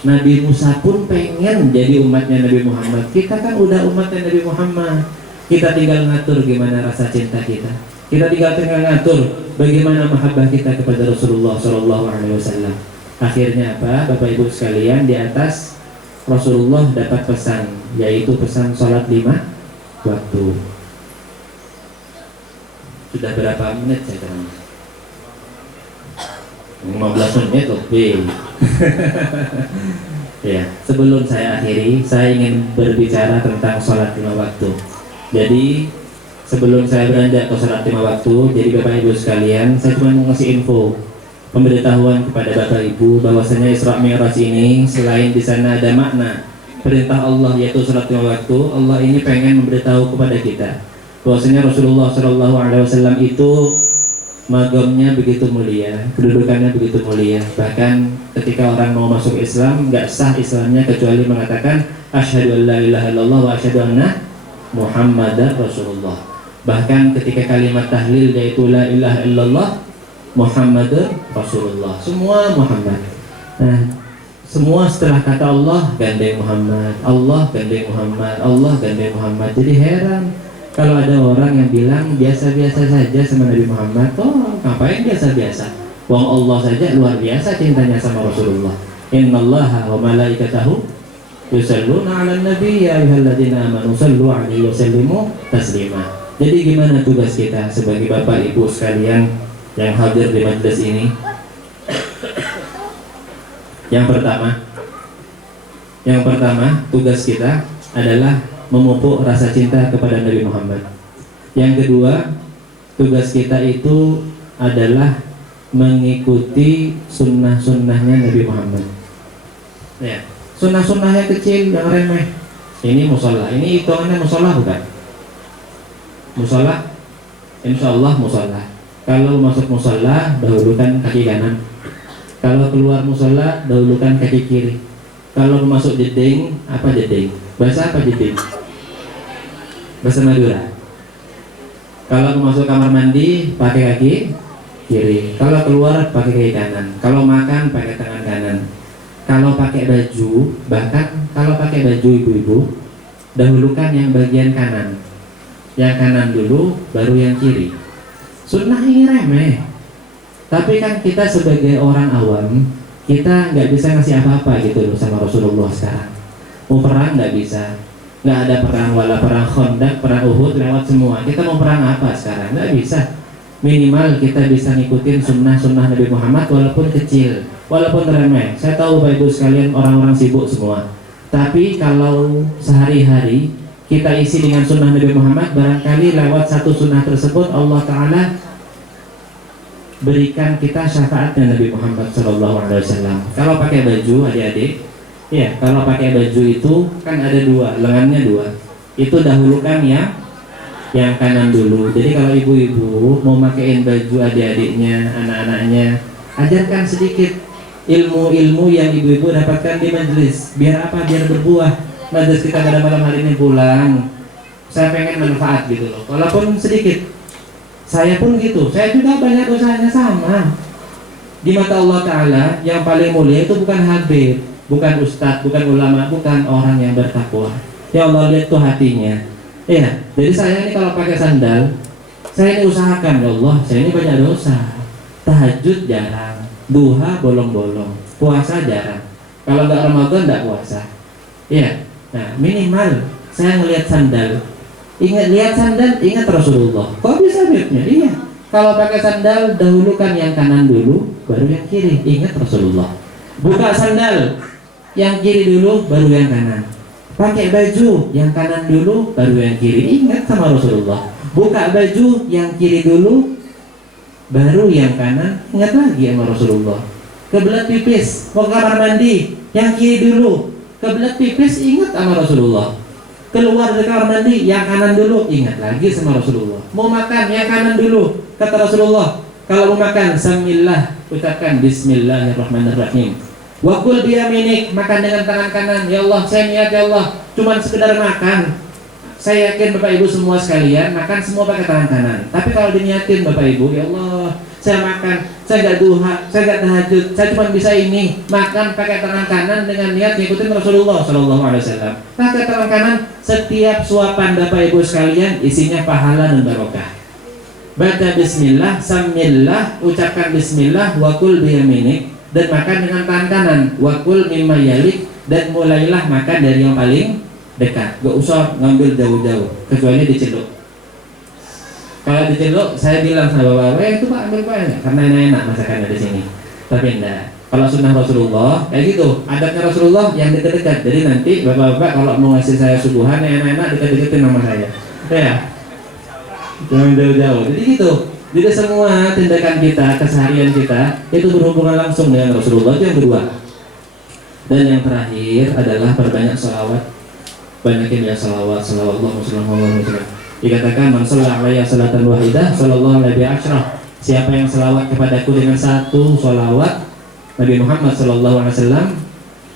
Nabi Musa pun pengen jadi umatnya Nabi Muhammad. Kita kan udah umatnya Nabi Muhammad. Kita tinggal ngatur gimana rasa cinta kita. Kita tinggal ngatur bagaimana mahabbah kita kepada Rasulullah SAW. Akhirnya apa, Bapak Ibu sekalian, di atas Rasulullah dapat pesan, yaitu pesan sholat 5 waktu. Sudah berapa menit saya terang? 15 menit lebih. Ya, sebelum saya akhiri, saya ingin berbicara tentang sholat 5 waktu. Jadi sebelum saya beranjak ke sholat 5 waktu, jadi Bapak Ibu sekalian, saya cuma mau ngasih info, pemberitahuan kepada Bapak Ibu bahwasanya Isra Mi'raj ini selain di sana ada makna perintah Allah yaitu sholat 5 waktu, Allah ini pengen memberitahu kepada kita bahwasanya Rasulullah SAW itu magamnya begitu mulia, kedudukannya begitu mulia. Bahkan ketika orang mau masuk Islam, nggak sah Islamnya kecuali mengatakan asyhadu an la ilaha illallah wa asyhadu anna Muhammadar Rasulullah. Bahkan ketika kalimat tahlil yaitu la ilaha illallah Muhammadur Rasulullah, semua Muhammad. Nah, semua setelah kata Allah gandeng Muhammad, Allah gandeng Muhammad, Allah gandeng Muhammad. Jadi heran kalau ada orang yang bilang biasa-biasa saja sama Nabi Muhammad. Oh, ngapain biasa-biasa? Wong Allah saja luar biasa cintanya sama Rasulullah. Innallaha wa malaikatahu yusalluna 'alan nabi ya ayyuhalladzina amanu sallu 'alaihi wa sallimu taslima. Jadi gimana tugas kita sebagai Bapak Ibu sekalian yang hadir di majelis ini? Yang pertama tugas kita adalah memupuk rasa cinta kepada Nabi Muhammad. Yang kedua, tugas kita itu adalah mengikuti sunnah-sunnahnya Nabi Muhammad. Ya, sunnah-sunnahnya kecil yang remeh. Ini musola, ini hitungannya musola bukan? Musola, insya Allah musola. Kalau masuk musola, dahulukan kaki kanan. Kalau keluar musola, dahulukan kaki kiri. Kalau masuk jeding, apa jeding? Bahasa apa jeding? Bahasa Madura. Kalau masuk kamar mandi, pakai kaki kiri. Kalau keluar, pakai kaki kanan. Kalau makan, pakai tangan kanan. Kalau pakai baju, bahkan kalau pakai baju ibu-ibu, dahulukan yang bagian kanan. Yang kanan dulu, baru yang kiri. Sunnah ini remeh. Tapi kan kita sebagai orang awam, kita nggak bisa ngasih apa-apa gitu loh sama Rasulullah sekarang. Mau perang nggak bisa, nggak ada perang, wala perang Khandaq, perang Uhud lewat semua. Kita mau perang apa sekarang? Nggak bisa. Minimal kita bisa ngikutin sunnah-sunnah Nabi Muhammad walaupun kecil, walaupun remeh. Saya tahu Bapak Ibu sekalian orang-orang sibuk semua. Tapi kalau sehari-hari kita isi dengan sunnah Nabi Muhammad, barangkali lewat satu sunnah tersebut Allah Ta'ala berikan kita syafaatnya Nabi Muhammad SAW. Kalau pakai baju adik-adik, ya kalau pakai baju itu kan ada dua, lengannya dua. Itu dahulukan yang kanan dulu. Jadi kalau ibu-ibu mau pakein baju adik-adiknya, anak-anaknya, ajarkan sedikit. ilmu-ilmu yang ibu-ibu dapatkan di majelis. Biar apa? Biar berbuah. Majelis kita pada malam hari ini pulang, saya pengen manfaat gitu loh, walaupun sedikit. Saya pun gitu, saya juga banyak dosanya sama. Di mata Allah Ta'ala yang paling mulia itu bukan habib, bukan ustadz, bukan ulama, bukan orang yang bertakwa. Ya Allah lihat tuh hatinya. Ya, jadi saya ini kalau pakai sandal, saya ini usahakan, ya Allah, saya ini banyak dosa. Tahajud jarang, duha bolong-bolong, puasa jarang. Kalau nggak Ramadan nggak puasa. Iya, nah minimal saya ngelihat sandal, lihat sandal, ingat Rasulullah. Kok bisa habibnya? Iya. Kalau pakai sandal dahulukan yang kanan dulu, baru yang kiri. Ingat Rasulullah. Buka sandal, yang kiri dulu, baru yang kanan. Pakai baju, yang kanan dulu, baru yang kiri. Ingat sama Rasulullah. Buka baju, yang kiri dulu, baru yang kanan. Ingat lagi sama Rasulullah. Kebelet pipis, mau ke kamar mandi, yang kiri dulu. Kebelet pipis, ingat sama Rasulullah. Keluar dari kamar mandi, yang kanan dulu, ingat lagi sama Rasulullah. Mau makan, yang kanan dulu, kata Rasulullah. Kalau mau makan, samillah, ucapkan Bismillahirrahmanirrahim. Wakul biyaminik, makan dengan tangan kanan. Ya Allah, saya niat ya Allah, cuman sekedar makan. Saya yakin Bapak Ibu semua sekalian makan semua pakai tangan kanan. Tapi kalau diniatin Bapak Ibu, ya Allah, saya makan, saya nggak duha, saya nggak tahajud, saya cuma bisa ini makan pakai tangan kanan dengan niat ngikutin Rasulullah Shallallahu Alaihi Wasallam. Pakai tangan kanan, setiap suapan Bapak Ibu sekalian isinya pahala dan barokah. Baca Bismillah, samillah, ucapkan Bismillah, wakul biyaminik, dan makan dengan tangan kanan, wakul mimma yalik, dan mulailah makan dari yang paling dekat. Gak usah ngambil jauh-jauh, kecuali diceluk. Kalau diceluk, saya bilang sama bapak, itu pak ambil pak, karena enak masakannya di sini. Tapi enggak. Kalau sunnah Rasulullah kayak gitu, adabnya Rasulullah yang dekat-dekat. Jadi nanti bapak-bapak kalau mau ngasih saya suguhan yang enak-enak dekat-dekatin sama saya. Ya, jangan jauh-jauh. Jadi gitu. Jadi semua tindakan kita, keseharian kita itu berhubungan langsung dengan Rasulullah. Itu yang kedua. Dan yang terakhir adalah perbanyak sholawat. Banyakin ya sholawat, salawatullah wasallam. Dikatakan man shalla alaiya salatan wahidah sallallahu alaihi asyra. Siapa yang selawat kepadaku dengan satu sholawat, Nabi Muhammad sallallahu alaihi wasallam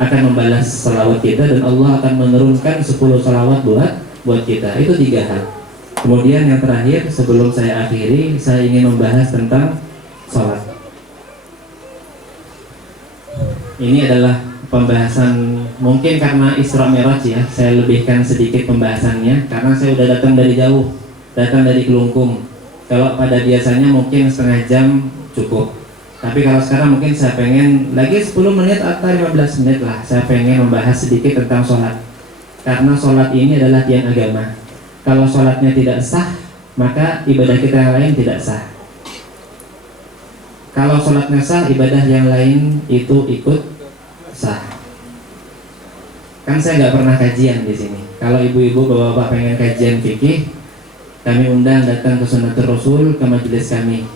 akan membalas salawat kita dan Allah akan menurunkan 10 salawat buat kita. Itu 3 hal. Kemudian yang terakhir sebelum saya akhiri, saya ingin membahas tentang sholat. Ini adalah pembahasan mungkin karena Isra Mi'raj ya, saya lebihkan sedikit pembahasannya karena saya udah datang dari jauh, datang dari Kelungkung. Kalau pada biasanya mungkin setengah jam cukup, tapi kalau sekarang mungkin saya pengen lagi 10 menit atau 15 menit lah, saya pengen membahas sedikit tentang sholat. Karena sholat ini adalah tiang agama. Kalau sholatnya tidak sah, maka ibadah kita yang lain tidak sah. Kalau sholatnya sah, ibadah yang lain itu ikut sah. Kan saya nggak pernah kajian di sini. Kalau ibu-ibu bapak-bapak pengen kajian fikih, kami undang datang ke Sunnatul Rasul, ke majelis kami.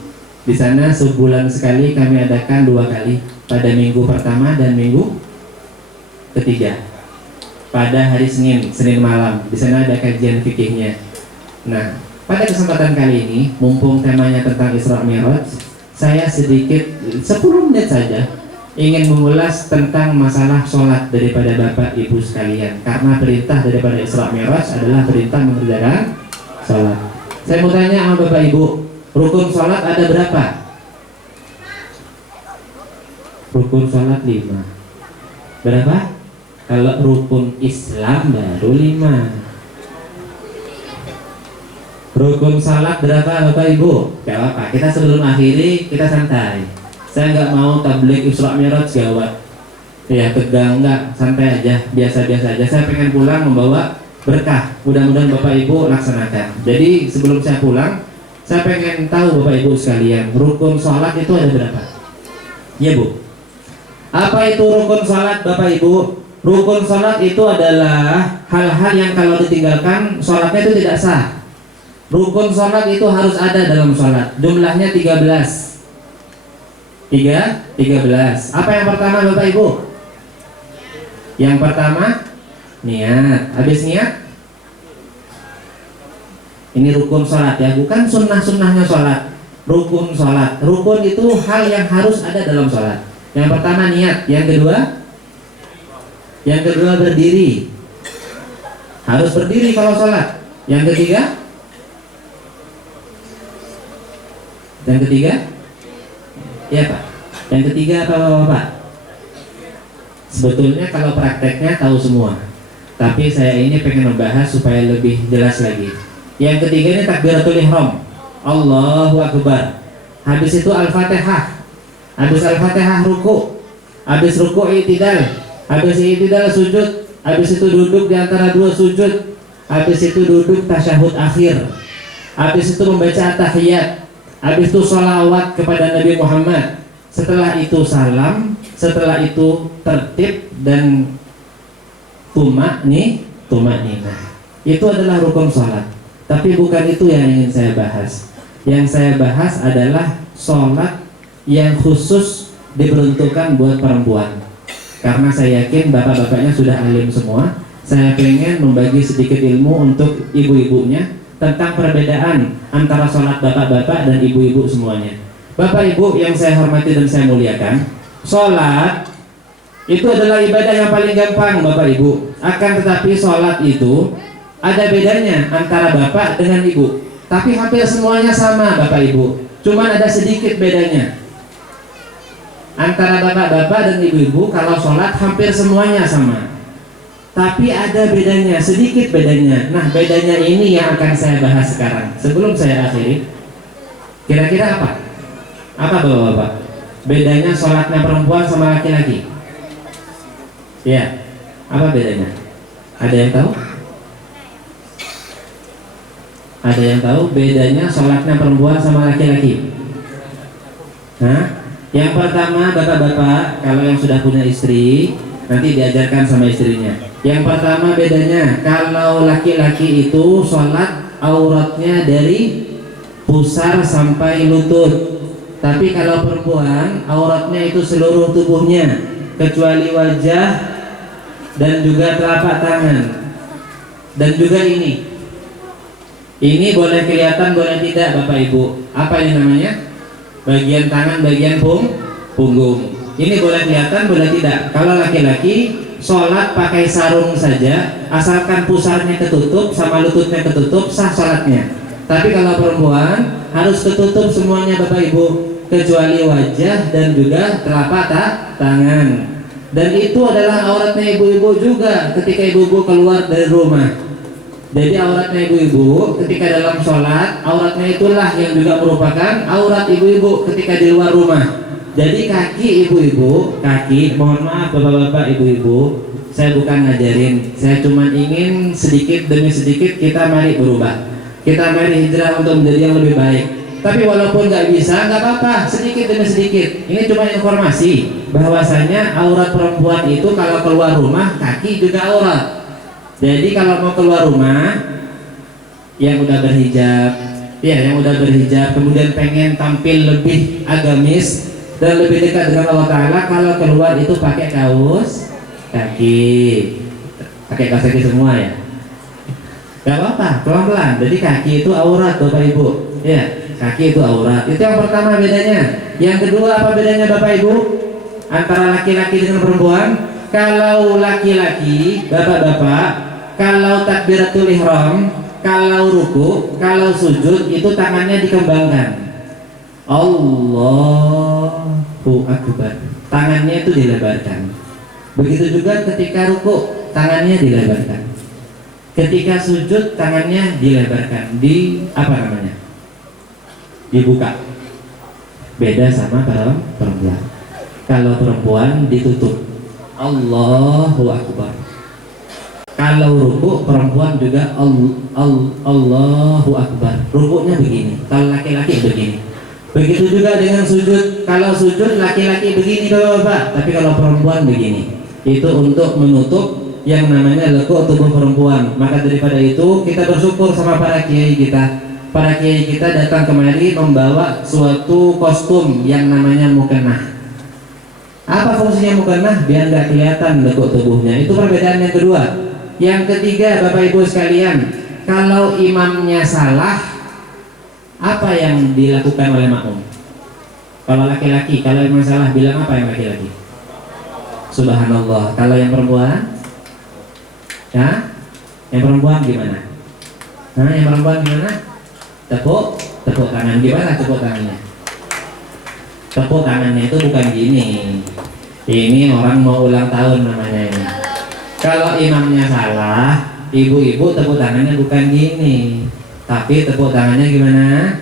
Di sana sebulan sekali kami adakan 2 kali, pada minggu pertama dan minggu ketiga. Pada hari Senin malam, di sana ada kajian fikihnya. Nah, pada kesempatan kali ini, mumpung temanya tentang Isra Mi'raj, saya sedikit 10 menit saja ingin mengulas tentang masalah sholat daripada Bapak Ibu sekalian. Karena perintah daripada Isra Mi'raj adalah perintah mengerjakan sholat. Saya mau tanya sama Bapak Ibu, rukun sholat ada berapa? Rukun sholat 5. Berapa? Kalau rukun Islam baru 5. Rukun salat berapa Bapak Ibu? Gak apa, kita sebelum akhiri kita santai. Saya nggak mau tabligh Isra Mi'raj gawat. Ya tegang, nggak, santai aja, biasa-biasa aja. Saya pengen pulang membawa berkah. Mudah-mudahan Bapak Ibu laksanakan. Jadi sebelum saya pulang, saya pengen tahu Bapak Ibu sekalian, rukun salat itu ada berapa? Ya Bu. Apa itu rukun salat Bapak Ibu? Rukun sholat itu adalah hal-hal yang kalau ditinggalkan sholatnya itu tidak sah. Rukun sholat itu harus ada dalam sholat. Jumlahnya 13. 13. Apa yang pertama Bapak Ibu? Yang pertama niat. Habis niat, ini rukun sholat ya, bukan sunnah-sunnahnya sholat. Rukun sholat. Rukun itu hal yang harus ada dalam sholat. Yang pertama niat, yang kedua berdiri. Harus berdiri kalau sholat. Yang ketiga ya Pak. Yang ketiga apa Bapak? Sebetulnya kalau prakteknya tahu semua, tapi saya ini pengen membahas supaya lebih jelas lagi. Yang ketiga ini takbiratul ihram, Allahu Akbar. Habis itu Al-Fatihah. Habis Al-Fatihah ruku. Habis ruku i'tidal. Habis i'tidal sujud. Habis itu duduk di antara dua sujud. Habis itu duduk tasyahud akhir. Habis itu membaca tahiyat. Habis itu sholawat kepada Nabi Muhammad. Setelah itu salam. Setelah itu tertib dan tumakninah. Itu adalah rukun sholat. Tapi bukan itu yang ingin saya bahas. Yang saya bahas adalah sholat yang khusus diperuntukkan buat perempuan. Karena saya yakin bapak-bapaknya sudah alim semua. Saya pengen membagi sedikit ilmu untuk ibu-ibunya tentang perbedaan antara sholat bapak-bapak dan ibu-ibu semuanya. Bapak ibu yang saya hormati dan saya muliakan, sholat itu adalah ibadah yang paling gampang Bapak Ibu. Akan tetapi sholat itu ada bedanya antara bapak dengan ibu. Tapi hampir semuanya sama Bapak Ibu. Cuman ada sedikit bedanya. Antara bapak-bapak dan ibu-ibu kalau sholat hampir semuanya sama. Tapi ada bedanya, sedikit bedanya. Nah bedanya ini yang akan saya bahas sekarang. Sebelum saya akhiri, kira-kira apa? Apa bapak-bapak? Bedanya sholatnya perempuan sama laki-laki? Ya, apa bedanya? Ada yang tahu? Ada yang tahu bedanya sholatnya perempuan sama laki-laki? Nah, yang pertama bapak-bapak kalau yang sudah punya istri nanti diajarkan sama istrinya. Yang pertama bedanya kalau laki-laki itu sholat auratnya dari pusar sampai lutut. Tapi kalau perempuan auratnya itu seluruh tubuhnya kecuali wajah dan juga telapak tangan. Dan juga ini boleh kelihatan boleh tidak Bapak Ibu. Apa ini namanya? Bagian tangan, bagian punggung. Ini boleh kelihatan boleh tidak. Kalau laki-laki sholat pakai sarung saja, asalkan pusarnya ketutup sama lututnya ketutup sah sholatnya. Tapi kalau perempuan harus ketutup semuanya Bapak Ibu, kecuali wajah dan juga telapak tangan. Dan itu adalah auratnya ibu-ibu juga ketika ibu-ibu keluar dari rumah. Jadi auratnya ibu-ibu ketika dalam sholat, auratnya itulah yang juga merupakan aurat ibu-ibu ketika di luar rumah. Jadi kaki ibu-ibu, mohon maaf bapak-bapak ibu-ibu, saya bukan ngajarin, saya cuma ingin sedikit demi sedikit kita mari berubah. Kita mari hijrah untuk menjadi yang lebih baik. Tapi walaupun nggak bisa, nggak apa-apa, sedikit demi sedikit. Ini cuma informasi bahwasanya aurat perempuan itu kalau keluar rumah kaki juga aurat. Jadi kalau mau keluar rumah, yang udah berhijab, kemudian pengen tampil lebih agamis dan lebih dekat dengan Allah Taala, kalau keluar itu pakai kaos kaki semua ya. Gak apa-apa, pelan-pelan. Jadi kaki itu aurat Bapak Ibu. Ya. Kaki itu aurat. Itu yang pertama bedanya. Yang kedua apa bedanya Bapak Ibu antara laki-laki dengan perempuan? Kalau laki-laki, bapak-bapak, kalau takbiratul ihram, kalau ruku, kalau sujud itu tangannya dikembangkan. Allahu Akbar. Tangannya itu dilebarkan. Begitu juga ketika ruku, tangannya dilebarkan. Ketika sujud, tangannya dilebarkan. Dibuka. Beda sama perempuan. Kalau perempuan ditutup. Allahu Akbar. Kalau ruku perempuan juga Allahu Akbar. Rukunya begini. Kalau laki-laki begini. Begitu juga dengan sujud. Kalau sujud laki-laki begini Bapak. Tapi kalau perempuan begini. Itu untuk menutup yang namanya lekuk tubuh perempuan. Maka daripada itu kita bersyukur sama para kiai kita. Para kiai kita datang kemari membawa suatu kostum yang namanya mukennah. Apa fungsinya mukennah? Biar nggak kelihatan lekuk tubuhnya. Itu perbedaan yang kedua. Yang ketiga Bapak Ibu sekalian, kalau imamnya salah, apa yang dilakukan oleh makmum? Kalau laki-laki, kalau yang masalah bilang apa yang laki-laki? Subhanallah. Kalau yang perempuan? Ya? Yang perempuan gimana? Nah, yang perempuan gimana? Tepuk tangan. Gimana tepuk tangannya? Tepuk tangannya itu bukan gini. Ini orang mau ulang tahun namanya ini. Kalau imamnya salah, ibu-ibu tepuk tangannya bukan gini, tapi tepuk tangannya gimana?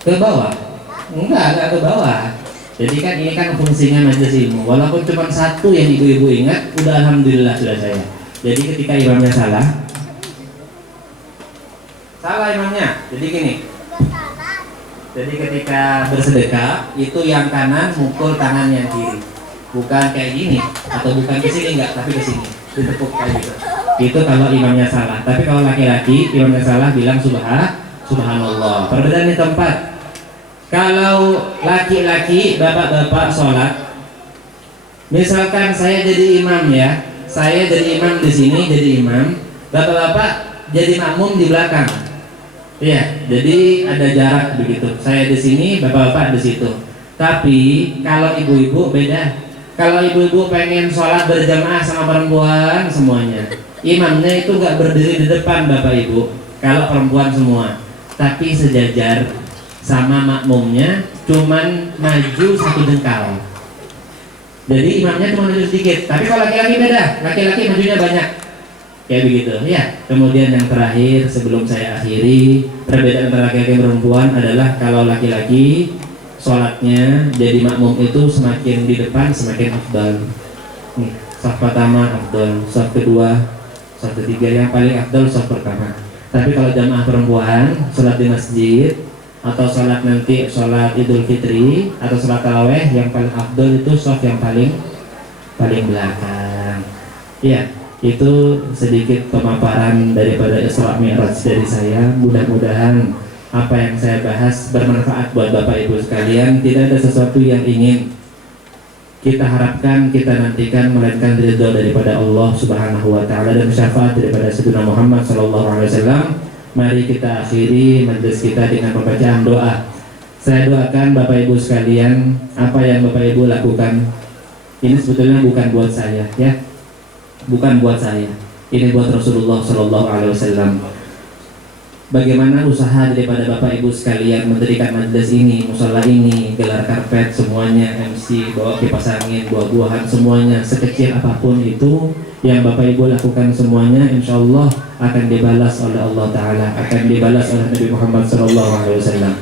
Ke bawah? Enggak ke bawah. Jadi kan ini kan fungsinya majelis ilmu. Walaupun cuma satu yang ibu-ibu ingat, udah alhamdulillah sudah saya. Jadi ketika imamnya salah imamnya. Jadi gini. Jadi ketika bersedekah itu yang kanan mukul tangan yang kiri. Bukan kayak gini atau bukan ke sini enggak, tapi ke sini. Ditepuk kayak gitu. Itu kalau imamnya salah. Tapi kalau laki-laki imamnya salah bilang subhanallah. Perbedaan yang keempat. Kalau laki-laki, bapak-bapak sholat, misalkan saya jadi imam ya, saya jadi imam di sini, jadi imam, bapak-bapak jadi makmum di belakang, ya, jadi ada jarak begitu. Saya di sini, bapak-bapak di situ. Tapi kalau ibu-ibu beda. Kalau ibu-ibu pengen sholat berjamaah sama perempuan semuanya, imamnya itu nggak berdiri di depan bapak ibu. Kalau perempuan semua, tapi sejajar sama makmumnya, cuman maju satu jengkal. Jadi imamnya cuma maju sedikit. Tapi kalau laki-laki beda, laki-laki majunya banyak. Kayak begitu, ya. Kemudian yang terakhir sebelum saya akhiri, perbedaan antara laki-laki dan perempuan adalah kalau laki-laki sholatnya jadi makmum itu semakin di depan semakin afdal. Nih, shaf pertama afdal, shaf kedua, shaf ketiga, yang paling afdal shaf pertama. Tapi kalau jamaah perempuan sholat di masjid atau sholat nanti sholat Idul Fitri atau sholat taraweh, yang paling afdal itu shaf yang paling belakang. Iya, itu sedikit pemaparan daripada Isra Mi'raj dari saya. Mudah-mudahan apa yang saya bahas bermanfaat buat Bapak Ibu sekalian. Tidak ada sesuatu yang ingin kita harapkan, kita nantikan melainkan ridho daripada Allah Subhanahu wa taala dan syafaat daripada Sayyidina Muhammad sallallahu alaihi wasallam. Mari kita akhiri majelis kita dengan pembacaan doa. Saya doakan Bapak Ibu sekalian, apa yang Bapak Ibu lakukan ini sebetulnya bukan buat saya, ya. Bukan buat saya. Ini buat Rasulullah sallallahu alaihi wasallam. Bagaimana usaha daripada Bapak Ibu sekalian mendirikan majelis ini, musala ini, gelar karpet semuanya, MC, bawa kipas angin, buah-buahan semuanya, sekecil apapun itu yang Bapak Ibu lakukan semuanya, insya Allah akan dibalas oleh Allah Ta'ala, akan dibalas oleh Nabi Muhammad SAW.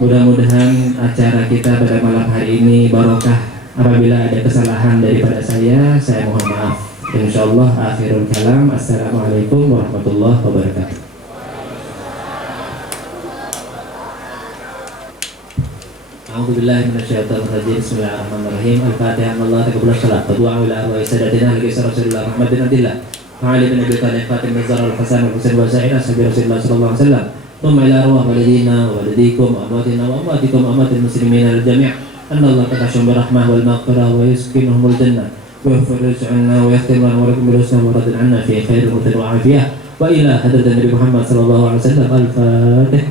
Mudah-mudahan acara kita pada malam hari ini barokah. Apabila ada kesalahan daripada saya mohon maaf. Insyaallah akhirul kalam. Assalamualaikum warahmatullahi wabarakatuh. A'udzubillahi minasyaitonir rajim. Bismillahirrahmanirrahim. Al-Fatihah. Allah taqabbal salat. Wa ila arwah sadatina li Rasulullah Muhammadin adillah. Wa ali bin Abi Thalib Fatimah Zahra al-Hasan al-Husain wa sa'ira ashabi Rasulullah sallallahu alaihi wasallam. Thumma ila arwah walidina wa walidikum wa amatina wa amatikum wa amatil muslimin al-jami'. Anna Allah takashum birahmah wal maghfirah wa yuskinuhumul jannah. ويغفر عنا ويختم لنا ولكم بالحسنى ورد عنا في خير ومثل وعافية وإلى حضرة النبي محمد صلى الله عليه وسلم. الفاتح.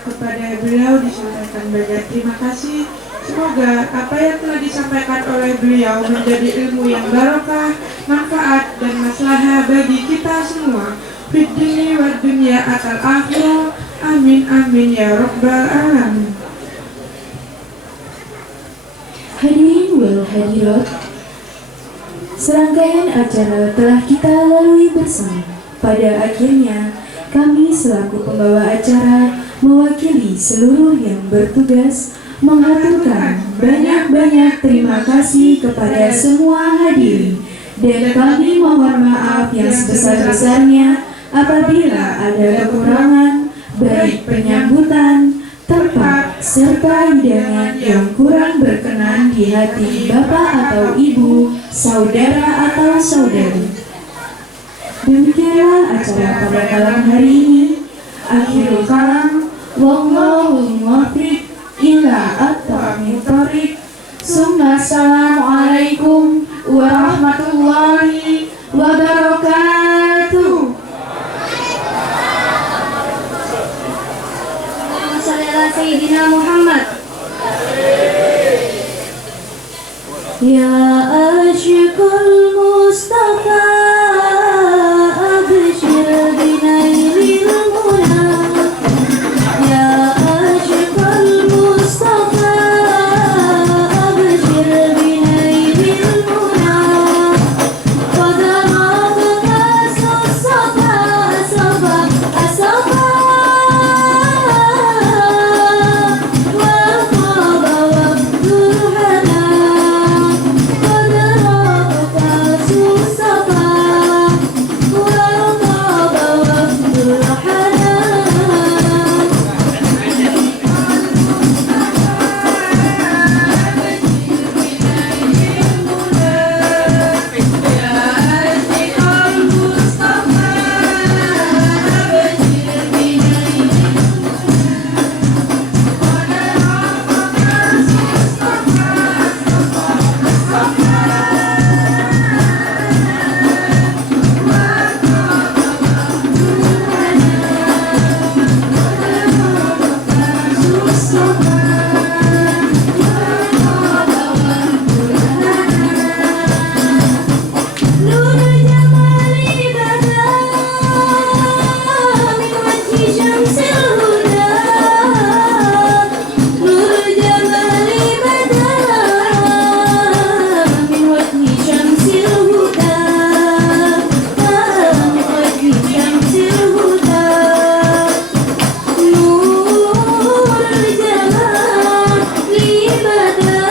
Kepada beliau disampaikan banyak terima kasih. Semoga apa yang telah disampaikan oleh beliau menjadi ilmu yang barokah, manfaat dan maslahah bagi kita semua. Fid dunya wad dunya akal akhirah. Amin amin ya rabbal alamin. Hadirin wal hadirat, serangkaian acara telah kita lalui bersama. Pada akhirnya, kami selaku pembawa acara mewakili seluruh yang bertugas mengaturkan banyak-banyak terima kasih kepada semua hadirin, dan kami mohon maaf yang sebesar-besarnya apabila ada kekurangan baik penyambutan, tempat, serta hidangan yang kurang berkenan di hati Bapak atau Ibu, saudara atau saudari. Demikianlah acara pada malam hari ini. Akhirul kalam, wallahu muwaffiq ila aqwamit thoriq. Assalamualaikum warahmatullahi wabarakatuh. يا عاشق المصطفى أبشر بنيل المنى يا عاشق المصطفى أبشر بنيل المنى قد رافق الصفا الصفا الصفا وطاب وقت الهنا قد رافق الصفا وطاب وقت الهنا نور جمالي بدا من وجه شمس الهدى نور جمالي بدا من وجه شمس الهدى من وجه شمس الهدى نور الجمال لي بدا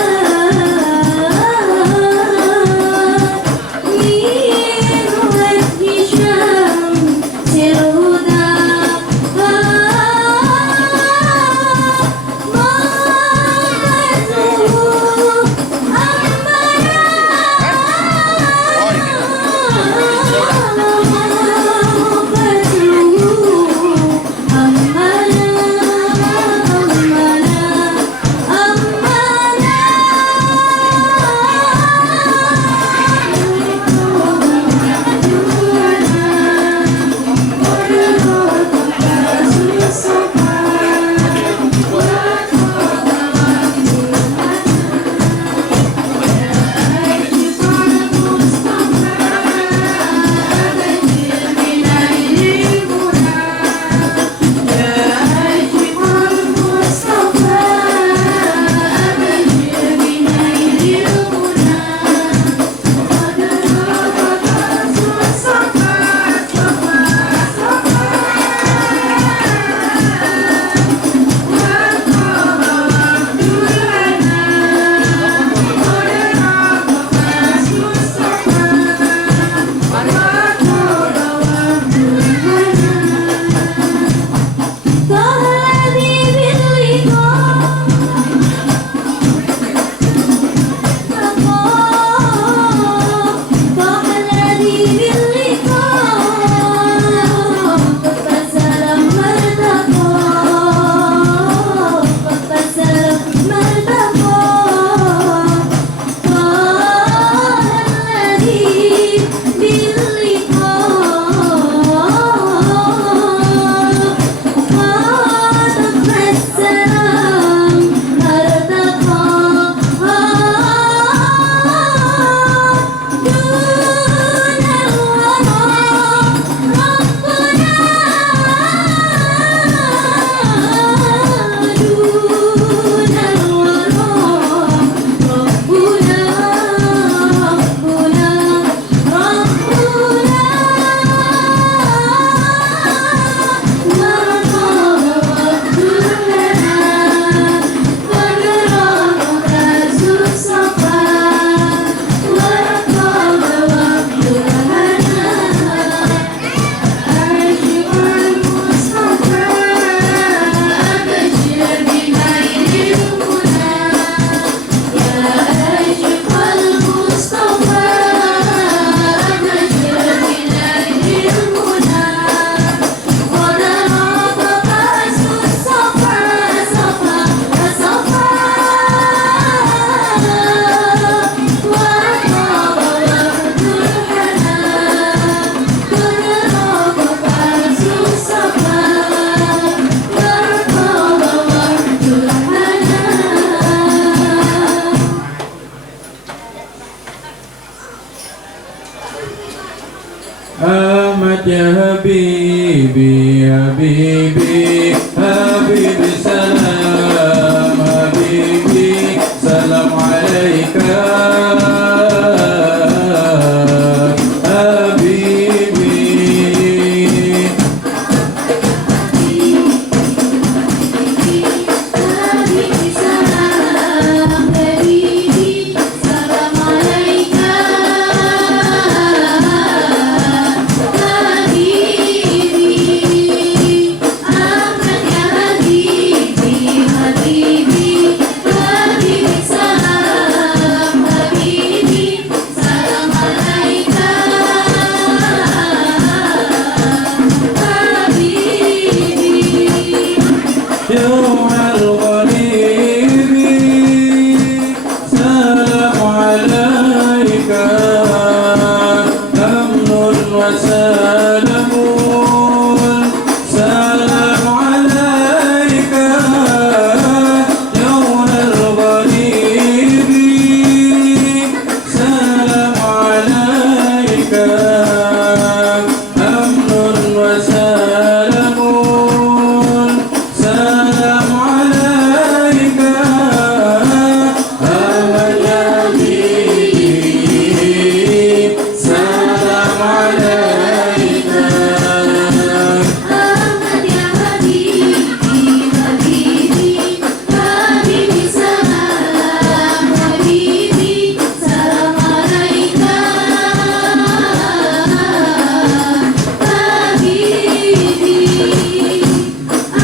Ahmad ya Habibi, Habibi, Habibi salam, Habibi salam alaika, Habibi. Habibi salam, Habibi salam alaika, Habibi. Ahmad ya Habibi, Habibi, Habibi salam, Habibi salam alaika, Habibi. يوم الغريب سلام عليك، أمن وسلام، سلام عليك. يوم الغريب سلام عليك، أمن وسلام، سلام عليك. أهلا يا حبيبي، سلام عليك. Ahmad ya Habibi, Habibi, Habibi salam, Habibi salam alaika, Habibi.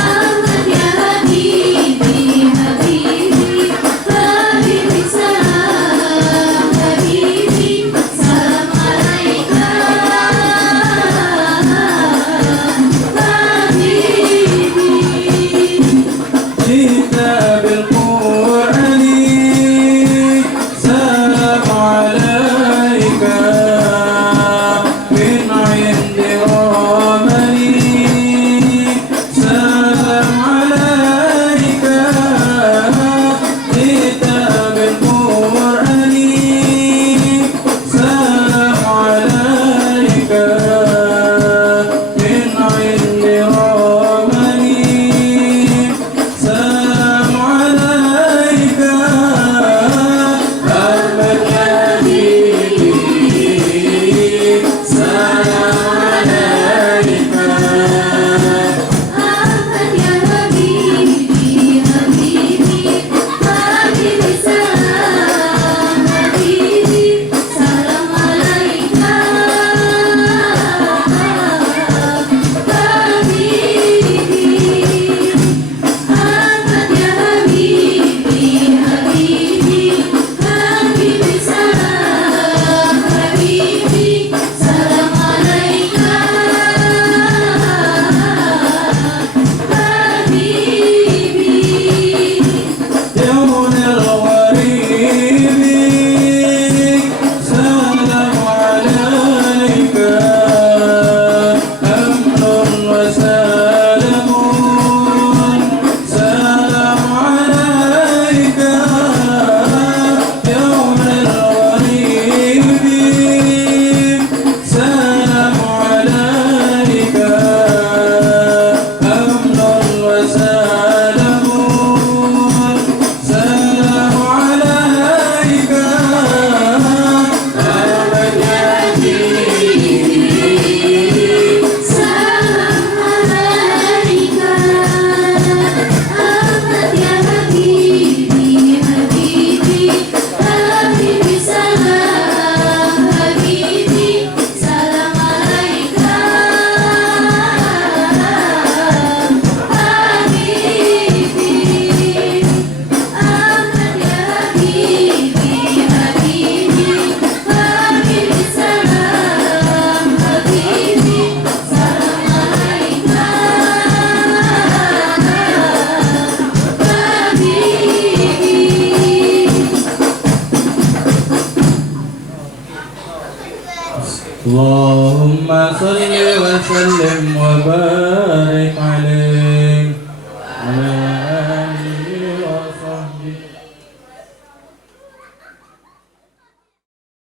Ahmad ya Habibi, Habibi, Habibi salam, Habibi salam alaika, Habibi. جئت بالقرآن سلام عليك، من عند ربني سلام عليك. جئت بالقرآن سلام عليك، من عند ربني سلام عليك. أحمد يا حبيبي، سلام عليك. Ahmad ya Habibi, Habibi, Habibi salam, Habibi salam alaika, Habibi. Ahmad ya Habibi, Habibi, Habibi salam, Habibi salam alaika, Habibi. يوم الغريب سلام عليك، أمن وسلام، سلام عليك. يوم الغريب سلام عليك، أمن وسلام، سلام عليك. أحمد يا حبيبي، Salam alaika, Ahmad ya Habibi, Habibi, Habibi salam, Habibi salam alaika, Habibi. Ahmad ya Habibi, Habibi, Habibi salam, Habibi salam alaika, Habibi. اللهم صل وسلم وبارك عليه.